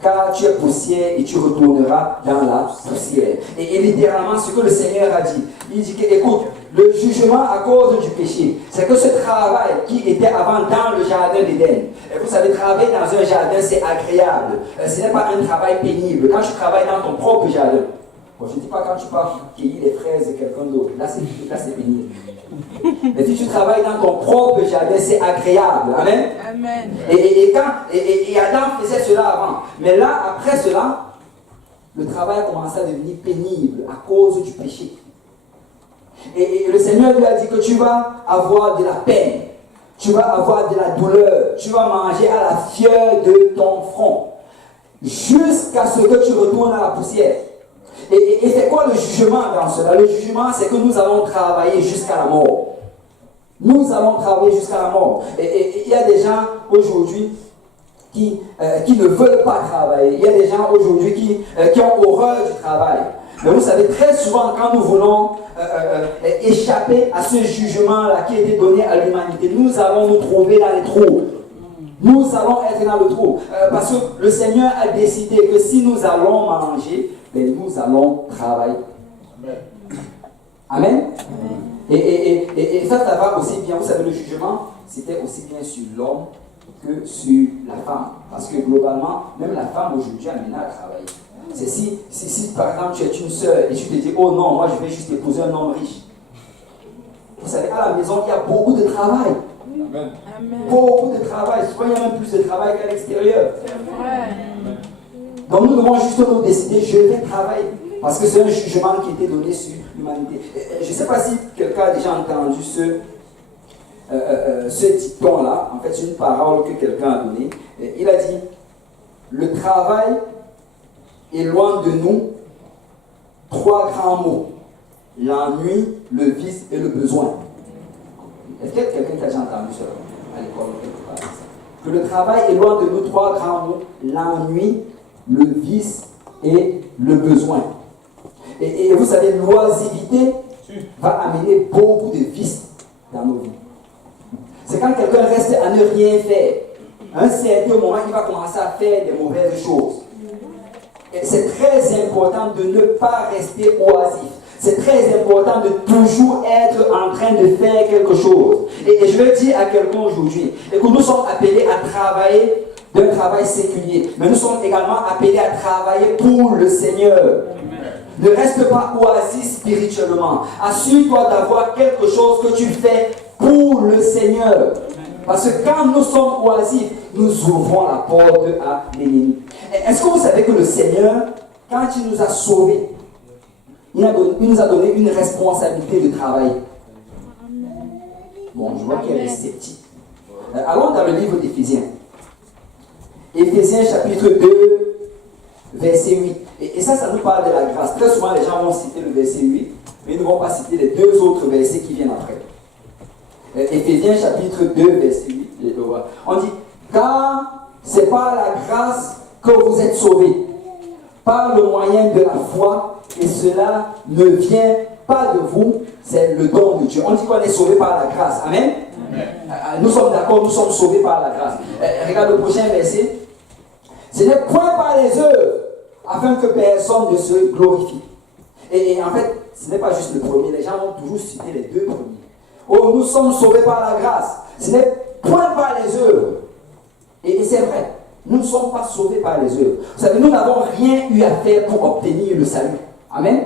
Car tu es poussière et tu retourneras dans la poussière. Et littéralement, ce que le Seigneur a dit, il dit que, écoute, le jugement à cause du péché. C'est que ce travail qui était avant dans le jardin d'Éden, et vous savez, travailler dans un jardin, c'est agréable. Ce n'est pas un travail pénible. Quand tu travailles dans ton propre jardin, bon, je ne dis pas quand tu pars cueillir les fraises de quelqu'un d'autre, là c'est pénible. Mais si tu travailles dans ton propre jardin, c'est agréable. Amen. Amen. Et Adam faisait cela avant. Mais là, après cela, le travail a commencé à devenir pénible à cause du péché. Et le Seigneur lui a dit que tu vas avoir de la peine, tu vas avoir de la douleur, tu vas manger à la fièvre de ton front, jusqu'à ce que tu retournes à la poussière. Et c'est quoi le jugement dans cela? Le jugement, c'est que nous allons travailler jusqu'à la mort. Nous allons travailler jusqu'à la mort. Et il y a des gens aujourd'hui qui ne veulent pas travailler. Il y a des gens aujourd'hui qui ont horreur du travail. Mais vous savez, très souvent, quand nous voulons échapper à ce jugement-là qui a été donné à l'humanité, nous allons nous trouver dans les trous. Nous allons être dans le trou. Parce que le Seigneur a décidé que si nous allons manger, ben nous allons travailler. Amen. Et ça va aussi bien. Vous savez, le jugement, c'était aussi bien sur l'homme que sur la femme. Parce que globalement, même la femme aujourd'hui a amené à travailler. C'est si par exemple tu es une sœur et tu te dis, oh non, moi je vais juste épouser un homme riche. Vous savez, à la maison, il y a beaucoup de travail. Amen. Beaucoup de travail. Souvent, il y a même plus de travail qu'à l'extérieur. C'est vrai. Donc nous devons juste nous décider, je vais travailler. Parce que c'est un jugement qui a été donné sur l'humanité. Je ne sais pas si quelqu'un a déjà entendu ce dicton-là. En fait, c'est une parole que quelqu'un a donnée. Il a dit, le travail éloigne de nous 3 grands mots. L'ennui, le vice et le besoin. Est-ce qu'il y a quelqu'un qui a déjà entendu cela à l'école? Que le travail éloigne de nous 3 grands mots. L'ennui, le vice et le besoin. Et vous savez, l'oisiveté va amener beaucoup de vices dans nos vies. C'est quand quelqu'un reste à ne rien faire. À un certain moment, il va commencer à faire des mauvaises choses. Et c'est très important de ne pas rester oisif. C'est très important de toujours être en train de faire quelque chose. Et je veux dire à quelqu'un aujourd'hui, et que nous sommes appelés à travailler d'un travail séculier, mais nous sommes également appelés à travailler pour le Seigneur. Ne reste pas oisif spirituellement. Assure-toi d'avoir quelque chose que tu fais pour le Seigneur. Parce que quand nous sommes oisifs, nous ouvrons la porte à l'ennemi. Est-ce que vous savez que le Seigneur, quand il nous a sauvés, il nous a donné une responsabilité de travail? Bon, je vois qu'il y a des sceptiques. Allons dans le livre d'Éphésiens. Éphésiens chapitre 2, verset 8. Et ça nous parle de la grâce. Très souvent, les gens vont citer le verset 8, mais ils ne vont pas citer les 2 autres versets qui viennent après. Éphésiens chapitre 2, verset 8. On dit, car c'est par la grâce que vous êtes sauvés, par le moyen de la foi, et cela ne vient pas de vous, c'est le don de Dieu. On dit qu'on est sauvé par la grâce. Amen. Nous sommes d'accord, nous sommes sauvés par la grâce. Regarde le prochain verset. Ce n'est point par les œuvres, afin que personne ne se glorifie. Et en fait, ce n'est pas juste le premier. Les gens vont toujours citer les 2 premiers. Oh, nous sommes sauvés par la grâce. Ce n'est point par les œuvres. Et c'est vrai. Nous ne sommes pas sauvés par les œuvres. Vous savez, nous n'avons rien eu à faire pour obtenir le salut. Amen.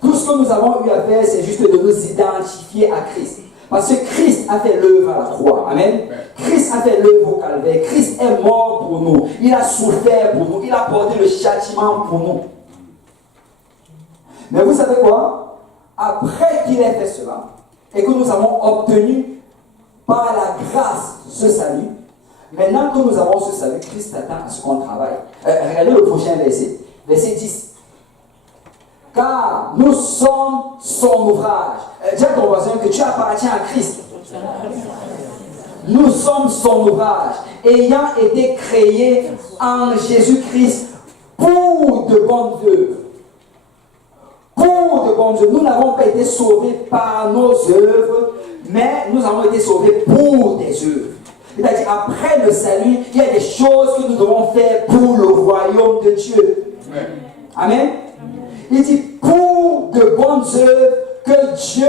Tout ce que nous avons eu à faire, c'est juste de nous identifier à Christ. Parce que Christ a fait l'œuvre à la croix. Amen. Christ a fait l'œuvre au calvaire. Christ est mort pour nous. Il a souffert pour nous. Il a porté le châtiment pour nous. Mais vous savez quoi? Après qu'il ait fait cela, et que nous avons obtenu par la grâce ce salut, maintenant que nous avons ce salut, Christ attend à ce qu'on travaille. Regardez le prochain verset. Verset 10. Car nous sommes son ouvrage. Dis à ton voisin que tu appartiens à Christ. Nous sommes son ouvrage, ayant été créés en Jésus-Christ pour de bonnes œuvres. Pour de bonnes œuvres. Nous n'avons pas été sauvés par nos œuvres, mais nous avons été sauvés pour des œuvres. C'est-à-dire, après le salut, il y a des choses que nous devons faire pour le royaume de Dieu. Amen. Il dit, pour de bonnes œuvres que Dieu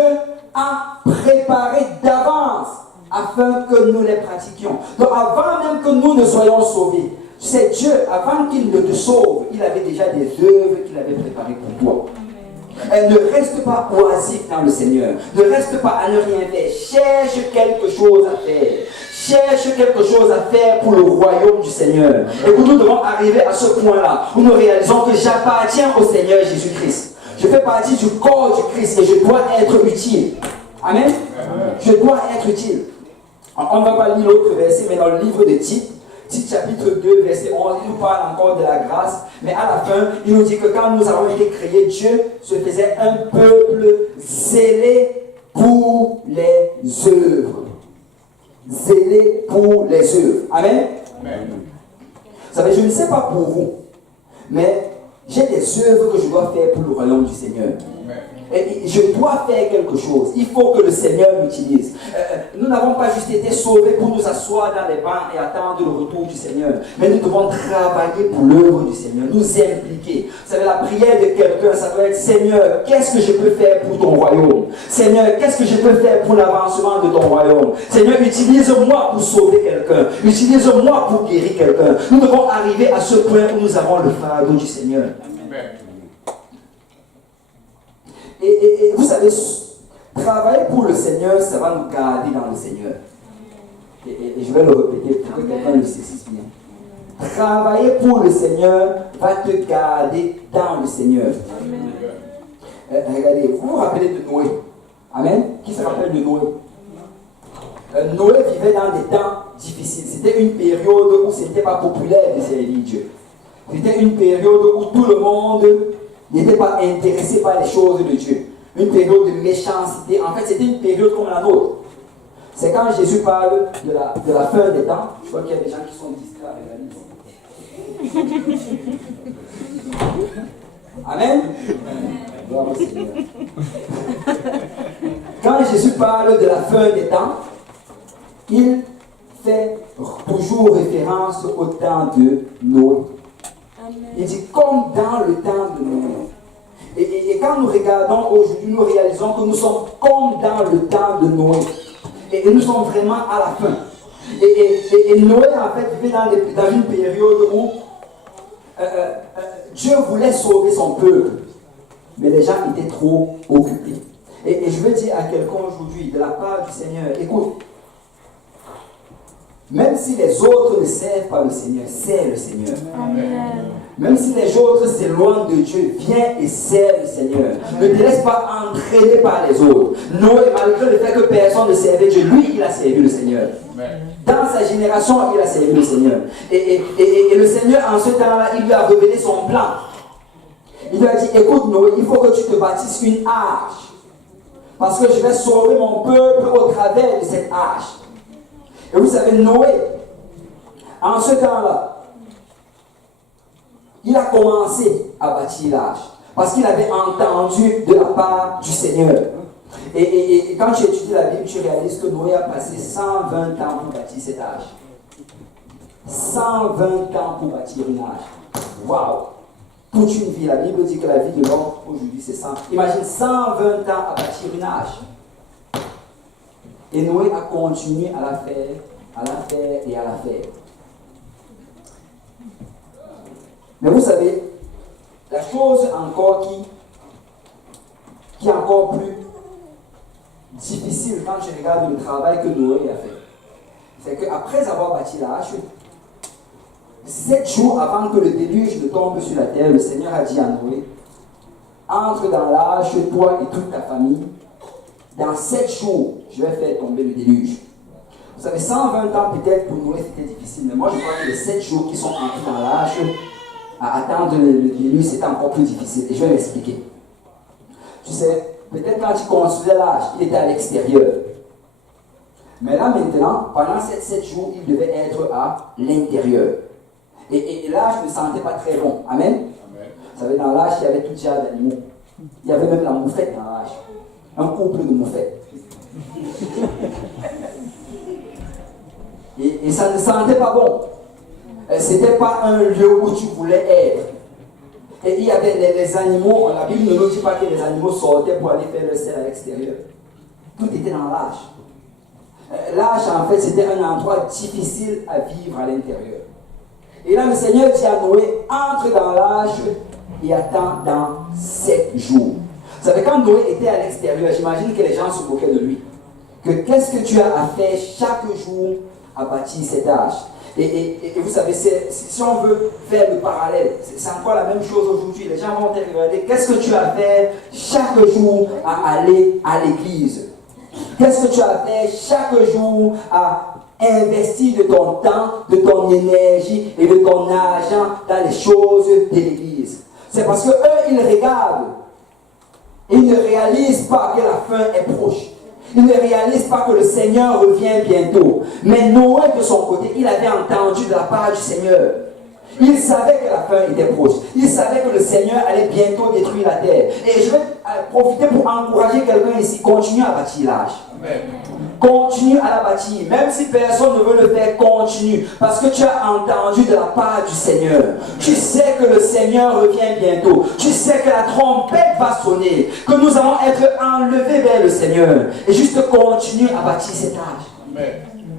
a préparé d'avance afin que nous les pratiquions. Donc avant même que nous ne soyons sauvés, c'est Dieu, avant qu'il ne te sauve, il avait déjà des œuvres qu'il avait préparées pour toi. Et ne reste pas oisif dans le Seigneur. Ne reste pas à ne rien faire. Cherche quelque chose à faire. Cherche quelque chose à faire pour le royaume du Seigneur. Et que nous devons arriver à ce point-là où nous réalisons que j'appartiens au Seigneur Jésus-Christ. Je fais partie du corps du Christ et je dois être utile. Amen. Je dois être utile. On ne va pas lire l'autre verset, mais dans le livre de Tite, Tite chapitre 2, verset 11, il nous parle encore de la grâce, mais à la fin, il nous dit que quand nous avons été créés, Dieu se faisait un peuple zélé pour les œuvres. Zélé pour les œuvres. Amen. Amen. Vous savez, je ne sais pas pour vous, mais j'ai des œuvres que je dois faire pour le royaume du Seigneur. Amen. Et je dois faire quelque chose. Il faut que le Seigneur m'utilise. Nous n'avons pas juste été sauvés pour nous asseoir dans les bancs et attendre le retour du Seigneur. Mais nous devons travailler pour l'œuvre du Seigneur, nous impliquer. Vous savez, la prière de quelqu'un, ça doit être: Seigneur, qu'est-ce que je peux faire pour ton royaume? Seigneur, qu'est-ce que je peux faire pour l'avancement de ton royaume? Seigneur, utilise-moi pour sauver quelqu'un. Utilise-moi pour guérir quelqu'un. Nous devons arriver à ce point où nous avons le fardeau du Seigneur. Amen. Et vous savez, travailler pour le Seigneur, ça va nous garder dans le Seigneur. Et je vais le répéter pour que quelqu'un le saisisse bien. Travailler pour le Seigneur va te garder dans le Seigneur. Regardez, vous vous rappelez de Noé? Amen. Qui se rappelle de Noé? Noé vivait dans des temps difficiles. C'était une période où ce n'était pas populaire de servir Dieu. C'était une période où tout le monde n'était pas intéressé par les choses de Dieu. Une période de méchanceté. En fait, c'était une période comme la nôtre. C'est quand Jésus parle de la fin des temps. Je vois qu'il y a des gens qui sont distraits avec la liste. Amen. Gloire au Seigneur. Quand Jésus parle de la fin des temps, il fait toujours référence au temps de Noé. Il dit comme dans le temps de Noé. Et quand nous regardons aujourd'hui, nous réalisons que nous sommes comme dans le temps de Noé. Et nous sommes vraiment à la fin. Et Noé, en fait, vivait dans une période où Dieu voulait sauver son peuple. Mais les gens étaient trop occupés. Et je veux dire à quelqu'un aujourd'hui, de la part du Seigneur, écoute, même si les autres ne servent pas le Seigneur, serve le Seigneur. Amen. Même si les autres s'éloignent de Dieu, viens et serve le Seigneur. Ne te laisse pas entraîner par les autres. Noé, malgré le fait que personne ne servait Dieu, lui, il a servi le Seigneur. Amen. Dans sa génération, il a servi le Seigneur. Et le Seigneur, en ce temps-là, il lui a révélé son plan. Il lui a dit: écoute Noé, il faut que tu te bâtisses une arche. Parce que je vais sauver mon peuple au travers de cette arche. Et vous savez, Noé, en ce temps-là, il a commencé à bâtir l'arche. Parce qu'il avait entendu de la part du Seigneur. Et quand tu étudies la Bible, tu réalises que Noé a passé 120 ans pour bâtir cette arche. 120 ans pour bâtir une arche. Waouh! Toute une vie. La Bible dit que la vie de l'homme aujourd'hui c'est 100. Imagine 120 ans à bâtir une arche. Et Noé a continué à la faire et à la faire. Mais vous savez, la chose encore qui est encore plus difficile quand je regarde le travail que Noé a fait, c'est qu'après avoir bâti l'arche, 7 jours avant que le déluge ne tombe sur la terre, le Seigneur a dit à Noé: entre dans l'arche, toi et toute ta famille. Dans 7 jours, je vais faire tomber le déluge. Vous savez, 120 ans peut-être pour Noé c'était difficile, mais moi je crois que les 7 jours qui sont entrés dans l'arche, à attendre le déluge, c'était encore plus difficile. Et je vais m'expliquer. Tu sais, peut-être quand tu construisais l'arche, il était à l'extérieur. Mais là maintenant, pendant ces 7 jours, il devait être à l'intérieur. Et l'arche ne sentait pas très bon. Amen. Amen. Vous savez, dans l'arche, il y avait tout genre d'animaux. Il y avait même la moufette dans l'arche. Un couple de moufettes. Et ça ne sentait pas bon. C'était pas un lieu où tu voulais être. Et il y avait les animaux, la Bible ne nous dit pas que les animaux sortaient pour aller faire le sel à l'extérieur. Tout était dans l'âge. L'âge, en fait, c'était un endroit difficile à vivre à l'intérieur. Et là, le Seigneur dit à Noé, entre dans l'âge et attends dans 7 jours. Vous savez, quand Noé était à l'extérieur, j'imagine que les gens se moquaient de lui. Que qu'est-ce que tu as à faire chaque jour à bâtir cet âge? Et vous savez, si on veut faire le parallèle, c'est encore la même chose aujourd'hui. Les gens vont te regarder, qu'est-ce que tu as à faire chaque jour à aller à l'église? Qu'est-ce que tu as à faire chaque jour à investir de ton temps, de ton énergie et de ton argent dans les choses de l'église? C'est parce que eux, ils regardent et ils ne réalisent pas que la fin est proche. Ils ne réalisent pas que le Seigneur revient bientôt. Mais Noé, de son côté, il avait entendu de la part du Seigneur. Il savait que la fin était proche. Il savait que le Seigneur allait bientôt détruire la terre. Et je vais profiter pour encourager quelqu'un ici. Continue à bâtir l'âge. Continue à la bâtir. Même si personne ne veut le faire, continue. Parce que tu as entendu de la part du Seigneur. Tu sais que le Seigneur revient bientôt. Tu sais que la trompette va sonner. Que nous allons être enlevés vers le Seigneur. Et juste continue à bâtir cet âge.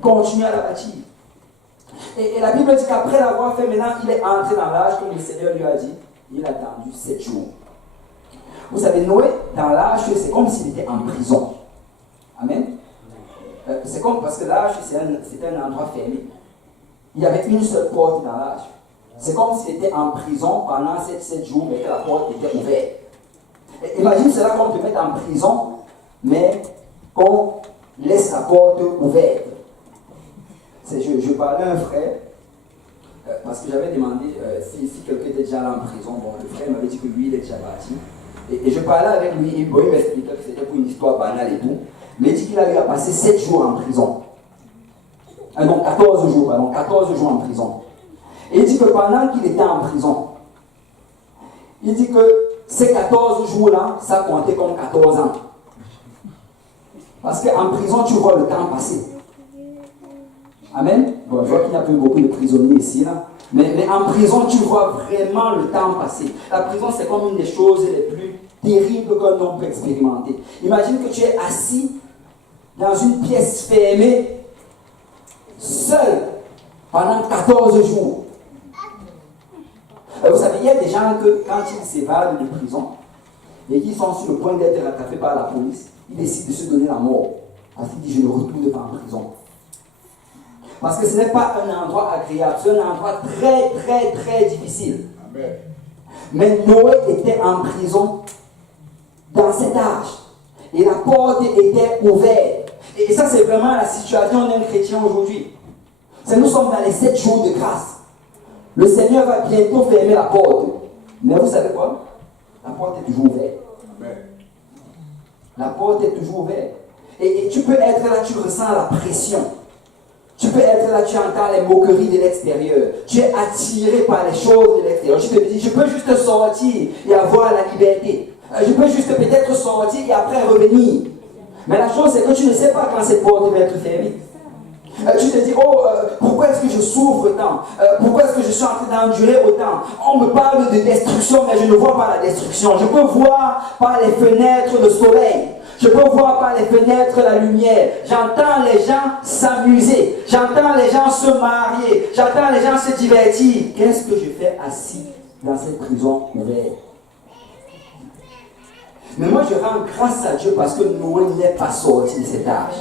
Continue à la bâtir. Et la Bible dit qu'après l'avoir fait, maintenant, il est entré dans l'âge, comme le Seigneur lui a dit. Il a attendu 7 jours. Vous savez, Noé, dans l'âge, c'est comme s'il était en prison. Amen. C'est comme, parce que l'âge, c'était un endroit fermé. Il y avait une seule porte dans l'âge. C'est comme s'il était en prison pendant 7 jours, mais que la porte était ouverte. Et imagine cela qu'on te mette en prison, mais qu'on laisse la porte ouverte. Je parlais à un frère, parce que j'avais demandé si quelqu'un était déjà là en prison. Bon, le frère m'avait dit que lui, il est déjà parti. Et je parlais avec lui, il m'expliquait que c'était pour une histoire banale et tout. Mais il dit qu'il a eu à passer 7 jours en prison. Non, 14 jours, pardon, 14 jours en prison. Et il dit que pendant qu'il était en prison, il dit que ces 14 jours-là, ça comptait comme 14 ans. Parce qu'en prison, tu vois le temps passer. Amen. Bon, je vois qu'il n'y a plus beaucoup de prisonniers ici, là. Mais en prison, tu vois vraiment le temps passer. La prison, c'est comme une des choses les plus terribles qu'un homme peut expérimenter. Imagine que tu es assis dans une pièce fermée, seul, pendant 14 jours. Vous savez, il y a des gens que, quand ils s'évadent de prison, et qu'ils sont sur le point d'être rattrapés par la police, ils décident de se donner la mort. Parce qu'ils disent, je ne retourne pas en prison. Parce que ce n'est pas un endroit agréable, c'est un endroit très, très, très difficile. Amen. Mais Noé était en prison dans cet âge. Et la porte était ouverte. Et ça, c'est vraiment la situation d'un chrétien aujourd'hui. Nous sommes dans les 7 jours de grâce. Le Seigneur va bientôt fermer la porte. Mais vous savez quoi? La porte est toujours ouverte. Amen. La porte est toujours ouverte. Et tu peux être là, tu ressens la pression. Tu peux être là, tu entends les moqueries de l'extérieur. Tu es attiré par les choses de l'extérieur. Tu te dis, je peux juste sortir et avoir la liberté. Je peux juste peut-être sortir et après revenir. Mais la chose, c'est que tu ne sais pas quand cette porte va être fermée. Tu te dis, pourquoi est-ce que je souffre tant? Pourquoi est-ce que je suis en train d'endurer autant? On me parle de destruction, mais je ne vois pas la destruction. Je peux voir par les fenêtres le soleil. Je peux voir par les fenêtres la lumière. J'entends les gens s'amuser. J'entends les gens se marier. J'entends les gens se divertir. Qu'est-ce que je fais assis dans cette prison ouverte? Mais moi, je rends grâce à Dieu parce que Noé n'est pas sorti de cet âge.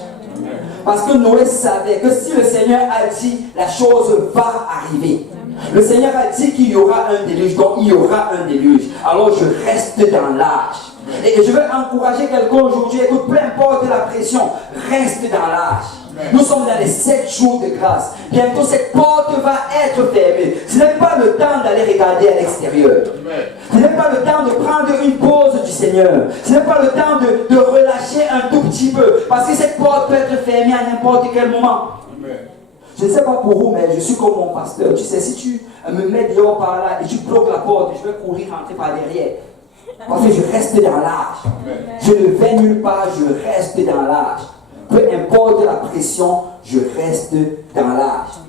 Parce que Noé savait que si le Seigneur a dit, la chose va arriver. Le Seigneur a dit qu'il y aura un déluge, donc il y aura un déluge. Alors je reste dans l'âge. Et je veux encourager quelqu'un aujourd'hui, écoute, peu importe la pression, reste dans l'âge. Nous sommes dans les 7 jours de grâce. Bientôt cette porte va être fermée. Ce n'est pas le temps d'aller regarder à l'extérieur. Ce n'est pas le temps de prendre une pause du Seigneur. Ce n'est pas le temps de relâcher un tout petit peu. Parce que cette porte peut être fermée à n'importe quel moment. Je ne sais pas pour vous, mais je suis comme mon pasteur. Tu sais, si tu me mets dehors par là et tu bloques la porte, je vais courir rentrer par derrière. Parce que je reste dans l'âge. Je ne vais nulle part, je reste dans l'âge. Peu importe la pression, je reste dans l'âge.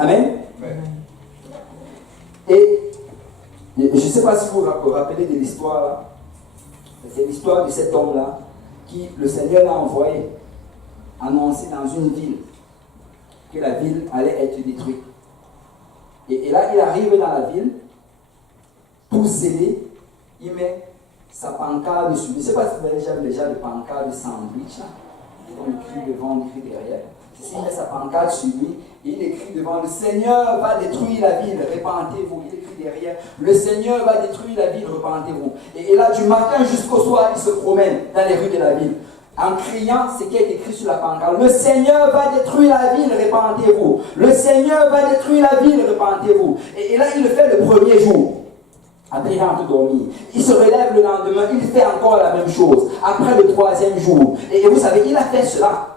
Amen. Et je ne sais pas si vous vous rappelez de l'histoire là. C'est l'histoire de cet homme-là qui le Seigneur l'a envoyé annoncer dans une ville que la ville allait être détruite. Et là, il arrive dans la ville, tout scellé, il met sa pancarte dessus. Je ne sais pas si vous avez déjà le pancarte de sandwich, là. On écrit devant, on écrit derrière. Ici, il met sa pancarte sur lui et il écrit devant: le Seigneur va détruire la ville, repentez-vous. Il écrit derrière: le Seigneur va détruire la ville, repentez-vous. Et là, du matin jusqu'au soir, il se promène dans les rues de la ville en criant ce qui est écrit sur la pancarte: le Seigneur va détruire la ville, repentez-vous. Le Seigneur va détruire la ville, repentez-vous. Et là, il le fait le premier jour. Après, il rentre dormir. Il se relève le lendemain, il fait encore la même chose. Après le troisième jour. Et vous savez, il a fait cela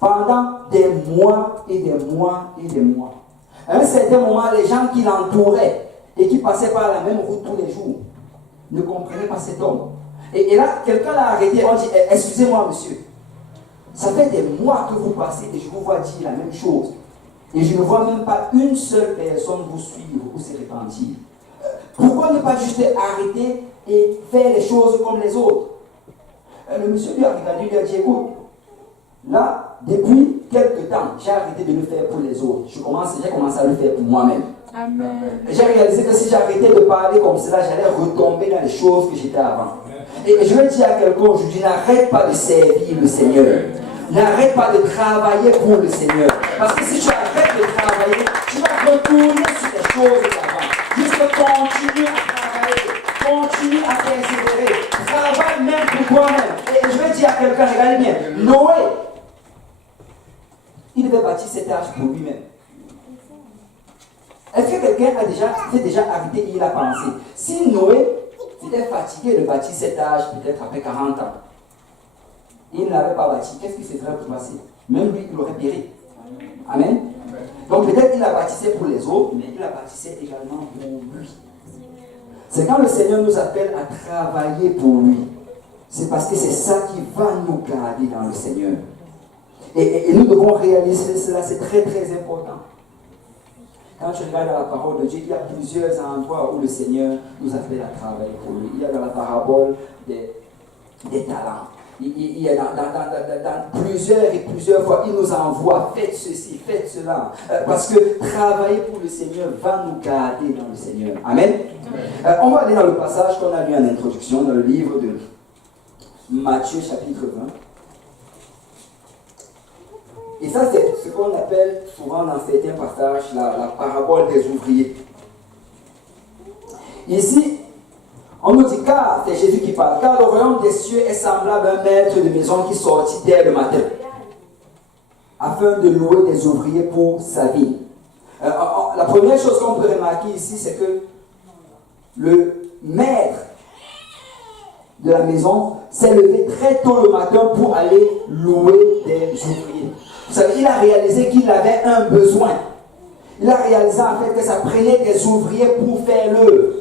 pendant des mois et des mois et des mois. À un certain moment, les gens qui l'entouraient et qui passaient par la même route tous les jours ne comprenaient pas cet homme. Et là, quelqu'un l'a arrêté. On dit: excusez-moi, monsieur, ça fait des mois que vous passez et je vous vois dire la même chose. Et je ne vois même pas une seule personne vous suivre ou se repentir. Pourquoi ne pas juste arrêter et faire les choses comme les autres? Le monsieur lui a regardé, lui a dit: écoute, là, depuis quelque temps, j'ai arrêté de le faire pour les autres. J'ai commencé à le faire pour moi-même. Amen. J'ai réalisé que si j'arrêtais de parler comme cela, j'allais retomber dans les choses que j'étais avant. Et je vais dire à quelqu'un aujourd'hui: n'arrête pas de servir le Seigneur. N'arrête pas de travailler pour le Seigneur. Parce que si tu arrêtes de travailler, tu vas retourner sur les choses d'avant. Juste continue à travailler, continue à persévérer, travaille même pour toi-même. Et je vais dire à quelqu'un: regardez bien, Noé, il devait bâtir cet arche pour lui-même. Est-ce que quelqu'un s'est déjà arrêté et il a pensé: si Noé s'était fatigué de bâtir cet arche, peut-être après 40 ans, il ne l'avait pas bâti, qu'est-ce qui se serait passé? Même lui, il aurait péri. Amen. Donc peut-être il la bâtissait pour les autres, mais il la bâtissait également pour lui. C'est quand le Seigneur nous appelle à travailler pour lui. C'est parce que c'est ça qui va nous garder dans le Seigneur. Et nous devons réaliser cela, c'est très très important. Quand tu regardes la parole de Dieu, il y a plusieurs endroits où le Seigneur nous appelle à travailler pour lui. Il y a dans la parabole des talents. Il y a dans plusieurs fois, il nous envoie: faites ceci, faites cela. Parce que travailler pour le Seigneur va nous garder dans le Seigneur. Amen. On va aller dans le passage qu'on a lu en introduction, dans le livre de Matthieu chapitre 20. Et ça, c'est ce qu'on appelle souvent dans certains passages la parabole des ouvriers. Ici, on nous dit: car, c'est Jésus qui parle, car le royaume des cieux est semblable à un maître de maison qui sortit dès le matin, afin de louer des ouvriers pour sa vie. La première chose qu'on peut remarquer ici, c'est que le maître de la maison s'est levé très tôt le matin pour aller louer des ouvriers. Vous savez, il a réalisé qu'il avait un besoin. Il a réalisé en fait que ça prenait des ouvriers pour faire l'œuvre.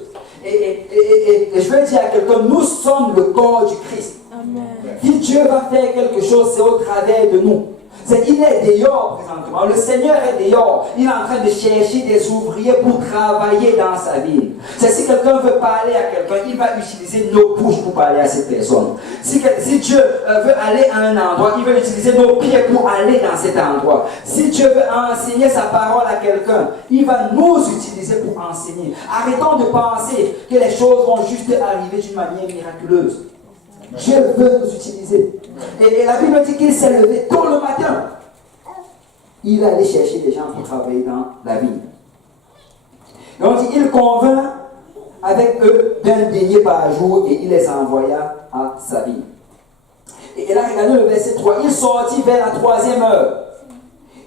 Et je veux dire à quelqu'un: nous sommes le corps du Christ. Amen. Si Dieu va faire quelque chose, c'est au travers de nous. Il est dehors présentement. Le Seigneur est dehors. Il est en train de chercher des ouvriers pour travailler dans sa ville. C'est si quelqu'un veut parler à quelqu'un, il va utiliser nos bouches pour parler à cette personne. Si Dieu veut aller à un endroit, il va utiliser nos pieds pour aller dans cet endroit. Si Dieu veut enseigner sa parole à quelqu'un, il va nous utiliser pour enseigner. Arrêtons de penser que les choses vont juste arriver d'une manière miraculeuse. Dieu veut nous utiliser. Et la Bible dit qu'il s'est levé tôt le matin. Il allait chercher des gens pour travailler dans la ville. Donc il convint avec eux d'un denier par jour et il les envoya à sa ville. Et là, regardez le verset 3. Il sortit vers la 3e heure.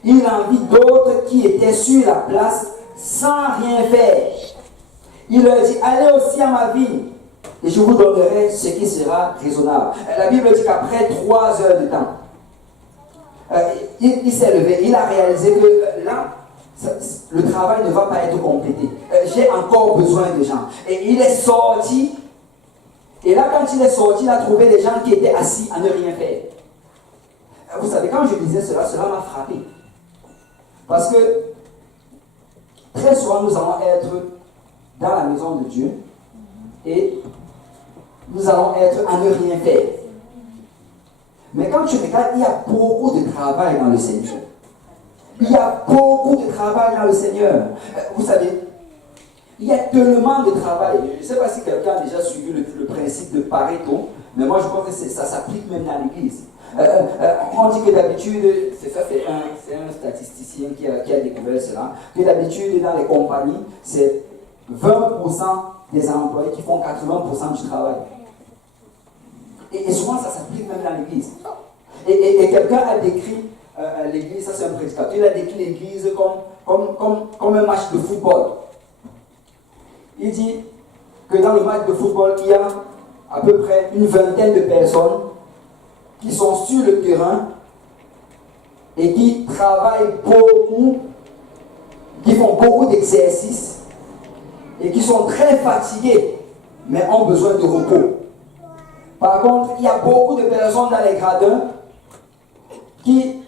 Il en vit d'autres qui étaient sur la place sans rien faire. Il leur dit: allez aussi à ma ville et je vous donnerai ce qui sera raisonnable. La Bible dit qu'après 3 heures de temps, il s'est levé, il a réalisé que là, le travail ne va pas être complété. J'ai encore besoin de gens. Et il est sorti, et là quand il est sorti, il a trouvé des gens qui étaient assis à ne rien faire. Vous savez, quand je disais cela m'a frappé. Parce que très souvent nous allons être dans la maison de Dieu et nous allons être à ne rien faire. Mais quand tu regardes, il y a beaucoup de travail dans le Seigneur. Il y a beaucoup de travail dans le Seigneur. Vous savez, il y a tellement de travail. Je ne sais pas si quelqu'un a déjà suivi le principe de Pareto, mais moi je pense que ça s'applique même dans l'Église. On dit que d'habitude, c'est un statisticien qui a découvert cela, que d'habitude dans les compagnies, c'est 20% des employés qui font 80% du travail. Et souvent ça s'applique même dans l'Église. Et quelqu'un a décrit l'Église, ça c'est un prédicateur, il a décrit l'Église comme un match de football. Il dit que dans le match de football, il y a à peu près une vingtaine de personnes qui sont sur le terrain et qui travaillent beaucoup, qui font beaucoup d'exercices et qui sont très fatigués, mais ont besoin de repos. Par contre, il y a beaucoup de personnes dans les gradins qui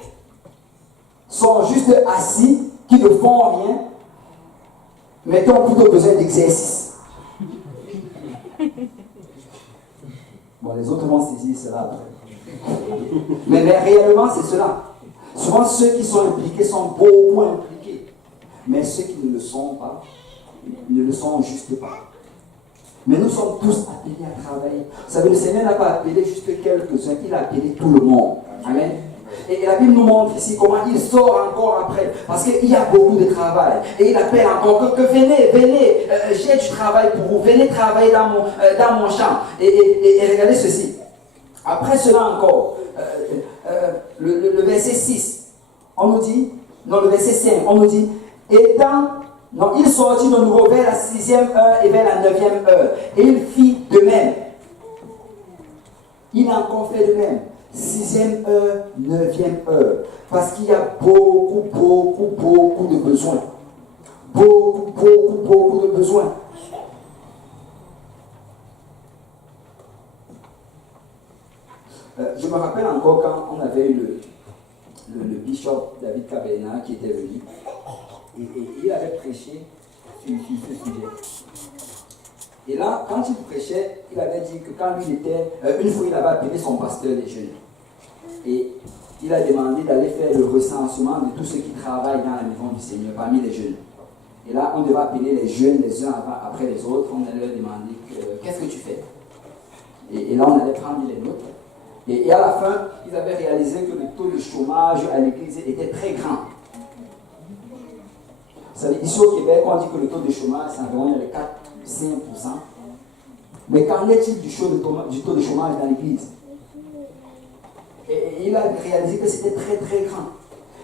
sont juste assis, qui ne font rien, mais qui ont plutôt besoin d'exercice. Bon, les autres vont saisir cela après. Mais réellement, c'est cela. Souvent, ceux qui sont impliqués sont beaucoup impliqués. Mais ceux qui ne le sont pas, ne le sont juste pas. Mais nous sommes tous appelés à travailler. Vous savez, le Seigneur n'a pas appelé juste quelques-uns, il a appelé tout le monde. Amen. Et la Bible nous montre ici comment il sort encore après. Parce qu'il y a beaucoup de travail. Et il appelle encore que venez, j'ai du travail pour vous. Venez travailler dans mon champ. Et regardez ceci. Après cela encore, le verset 6, on nous dit, non, le verset 5, on nous dit, il sortit de nouveau vers la 6e heure et vers la 9e heure. Et il fit de même. Il a encore fait de même. 6e heure, 9e heure. Parce qu'il y a beaucoup de besoins. Beaucoup de besoins. Je me rappelle encore quand on avait eu le bishop David Kabena qui était venu. Et il avait prêché sur ce sujet. Et là, quand il prêchait, il avait dit que quand lui était... une fois, il avait appelé son pasteur des jeunes. Et il a demandé d'aller faire le recensement de tous ceux qui travaillent dans la maison du Seigneur, parmi les jeunes. Et là, on devait appeler les jeunes les uns après les autres. On allait leur demander qu'est-ce que tu fais. Et là, on allait prendre les notes. Et à la fin, ils avaient réalisé que le taux de chômage à l'église était très grand. Vous savez, ici au Québec, on dit que le taux de chômage, c'est environ les 4-5%. Mais qu'en est-il du taux de chômage dans l'église? Et il a réalisé que c'était très grand.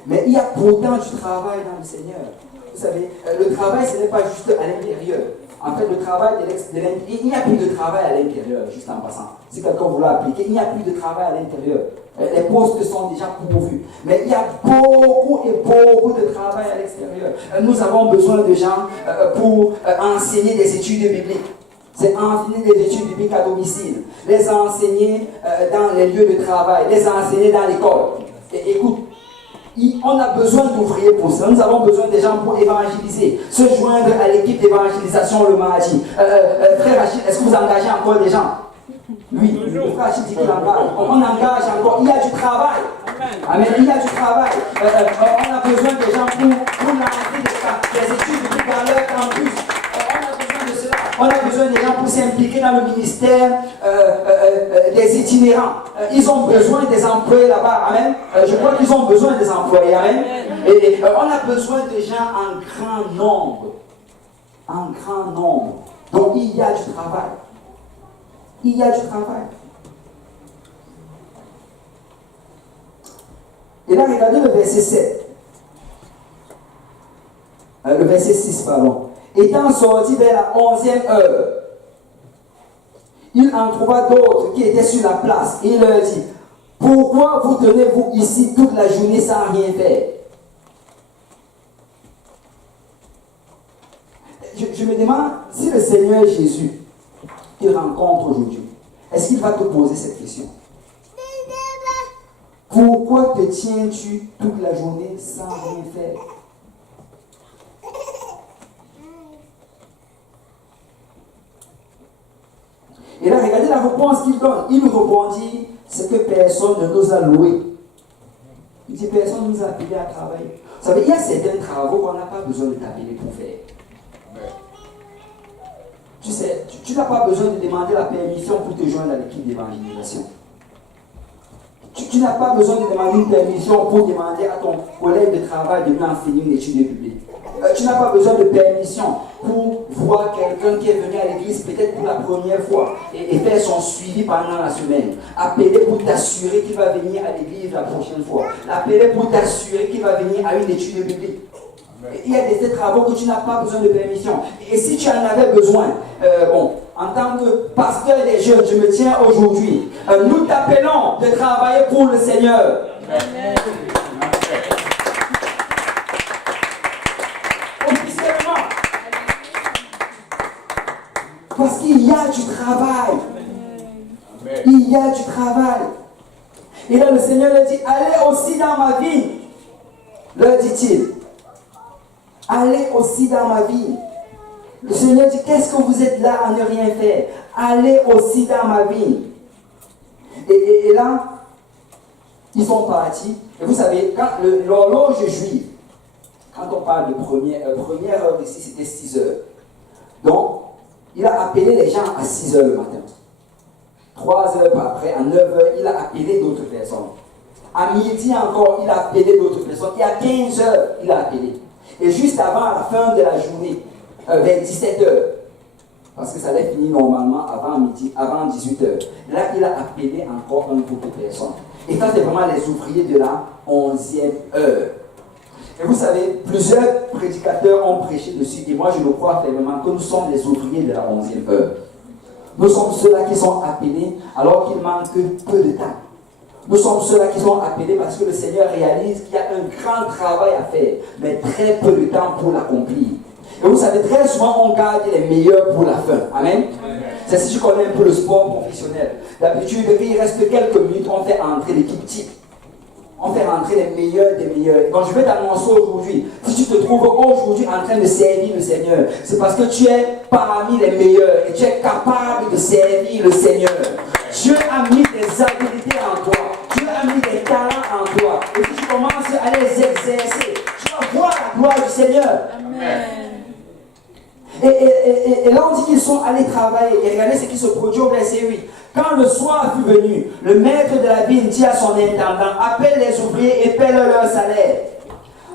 Mais il y a pourtant du travail dans le Seigneur. Vous savez, le travail, ce n'est pas juste à l'intérieur. En fait, le travail de l'intérieur, il n'y a plus de travail à l'intérieur, juste en passant. Si quelqu'un voulait appliquer, il n'y a plus de travail à l'intérieur. Les postes sont déjà pourvus. Mais il y a beaucoup de travail à l'extérieur. Nous avons besoin de gens pour enseigner des études bibliques. C'est enseigner des études bibliques à domicile. Les enseigner dans les lieux de travail. Les enseigner dans l'école. Et écoute, on a besoin d'ouvriers pour ça. Nous avons besoin des gens pour évangéliser. Se joindre à l'équipe d'évangélisation le mardi. Frère Rachid, est-ce que vous engagez encore des gens? Oui, le frère Rachid dit qu'il engage. On engage encore. Il y a du travail. Amen. Il y a du travail. On a besoin des gens pour lancer des études bibliques dans leur campus. On a besoin des gens pour s'impliquer dans le ministère des itinérants. Ils ont besoin des employés là-bas. Amen. Je crois qu'ils ont besoin des employés. Amen. Et on a besoin de gens en grand nombre. En grand nombre. Donc il y a du travail. Il y a du travail. Et là, regardez le verset 7. Le verset 6, pardon. Étant sorti vers la 11e heure, il en trouva d'autres qui étaient sur la place. Et il leur dit, pourquoi vous tenez-vous ici toute la journée sans rien faire? Je me demande si le Seigneur Jésus te rencontre aujourd'hui, est-ce qu'il va te poser cette question? Pourquoi te tiens-tu toute la journée sans rien faire? Et là, regardez la réponse qu'il donne. Il nous répondit, c'est que personne ne nous a loués. Il dit, personne ne nous a appelés à travailler. Vous savez, il y a certains travaux qu'on n'a pas besoin de t'appeler pour faire. Tu sais, tu n'as pas besoin de demander la permission pour te joindre à l'équipe d'évangélisation. Tu n'as pas besoin de demander une permission pour demander à ton collègue de travail de lui enseigner une étude biblique. Tu n'as pas besoin de permission pour voir quelqu'un qui est venu à l'église peut-être pour la première fois et faire son suivi pendant la semaine. Appeler pour t'assurer qu'il va venir à l'église la prochaine fois. Appeler pour t'assurer qu'il va venir à une étude biblique. Il y a des travaux que tu n'as pas besoin de permission. Et si tu en avais besoin, en tant que pasteur des jeunes, je me tiens aujourd'hui. Nous t'appelons de travailler pour le Seigneur. Amen. Officiellement. Parce qu'il y a du travail. Amen. Il y a du travail. Et là, le Seigneur leur dit, allez aussi dans ma vie. Leur dit-il. Allez aussi dans ma vie. Le Seigneur dit, qu'est-ce que vous êtes là à ne rien faire? Allez aussi dans ma vie. Et là, ils sont partis. Et vous savez, quand l'horloge juive, quand on parle de première heure ici, c'était 6 heures. Donc, il a appelé les gens à 6 heures le matin. 3 heures après, à 9 heures, il a appelé d'autres personnes. À midi encore, il a appelé d'autres personnes. Et à 15 heures, il a appelé. Et juste avant la fin de la journée, vers 17 heures, parce que ça allait finir normalement avant midi, avant 18 heures, là il a appelé encore un groupe de personnes. Et ça c'est vraiment les ouvriers de la 11e heure. Et vous savez, plusieurs prédicateurs ont prêché dessus, et moi je le crois fermement que nous sommes les ouvriers de la 11e heure. Nous sommes ceux-là qui sont appelés alors qu'il manque peu de temps. Nous sommes ceux-là qui sont appelés parce que le Seigneur réalise qu'il y a un grand travail à faire, mais très peu de temps pour l'accomplir. Et vous savez, très souvent, on garde les meilleurs pour la fin. Amen. C'est si tu connais un peu le sport professionnel. D'habitude, il reste quelques minutes, on fait entrer l'équipe type. On fait rentrer les meilleurs des meilleurs. Donc je vais t'annoncer aujourd'hui, si tu te trouves aujourd'hui en train de servir le Seigneur, c'est parce que tu es parmi les meilleurs et tu es capable de servir le Seigneur. Dieu a mis des habilités en toi. Dieu a mis des talents en toi. Et si tu commences à les exercer, tu vas voir la gloire du Seigneur. Amen. Et là on dit qu'ils sont allés travailler. Et regardez ce qui se produit au verset 8. Quand le soir fut venu, le maître de la ville dit à son intendant, appelle les ouvriers et paie leur salaire,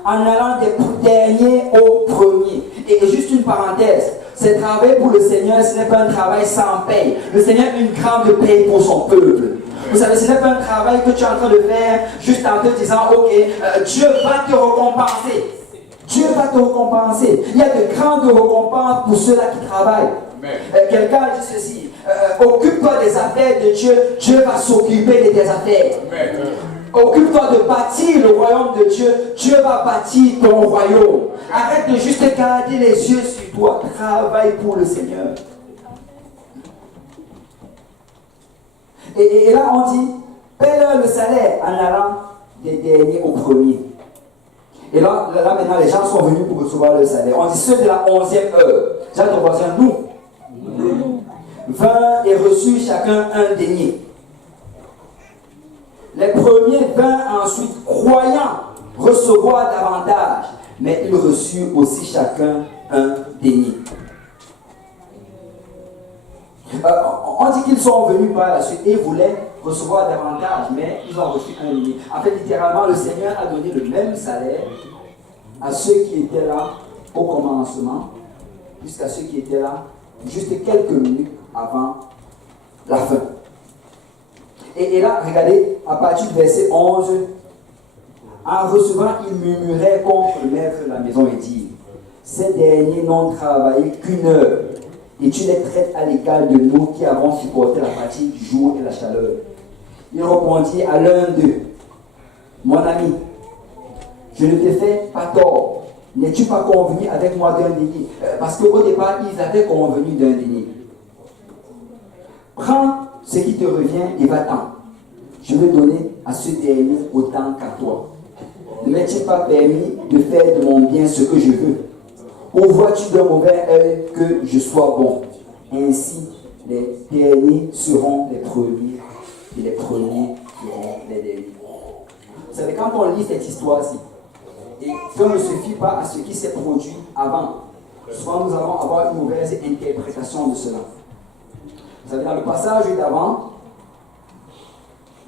en allant des derniers aux premiers. Et juste une parenthèse, c'est travailler pour le Seigneur, ce n'est pas un travail sans paye. Le Seigneur a une grande paye pour son peuple. Vous savez, ce n'est pas un travail que tu es en train de faire juste en te disant, ok, Dieu va te récompenser. Dieu va te récompenser. Il y a de grandes récompenses pour ceux-là qui travaillent. Quelqu'un a dit ceci, occupe-toi des affaires de Dieu, Dieu va s'occuper de tes affaires. Occupe-toi de bâtir le royaume de Dieu, Dieu va bâtir ton royaume. Arrête de juste garder les yeux sur toi, travaille pour le Seigneur. Et là on dit, paie-leur le salaire en allant des derniers aux premiers. Et là maintenant les gens sont venus pour recevoir le salaire. On dit ceux de la 11e heure. J'ai ton voisin, nous. Vinrent et reçurent chacun un denier. Les premiers vinrent ensuite, croyant recevoir davantage, mais ils reçurent aussi chacun un denier. On dit qu'ils sont venus par la suite et voulaient recevoir davantage, mais ils ont reçu un denier. En fait, littéralement, le Seigneur a donné le même salaire à ceux qui étaient là au commencement, jusqu'à ceux qui étaient là juste quelques minutes avant la fin. Et là, regardez, à partir du verset 11, en recevant, ils murmuraient contre le maître de la maison et dirent, ces derniers n'ont travaillé qu'une heure, et tu les traites à l'égal de nous qui avons supporté la fatigue du jour et la chaleur. Il répondit à l'un d'eux, mon ami, je ne te fais pas tort. N'es-tu pas convenu avec moi d'un denier? Parce qu'au départ, ils avaient convenu d'un denier. Prends ce qui te revient et va-t'en. Je vais donner à ce dernier autant qu'à toi. Ne m'est-il pas permis de faire de mon bien ce que je veux? Ou vois-tu d'un mauvais œil que je sois bon? Ainsi, les derniers seront les premiers, et les premiers seront les derniers. Vous savez, quand on lit cette histoire-ci, et qu'on ne se fie pas à ce qui s'est produit avant, souvent nous allons avoir une mauvaise interprétation de cela. Vous savez, dans le passage d'avant,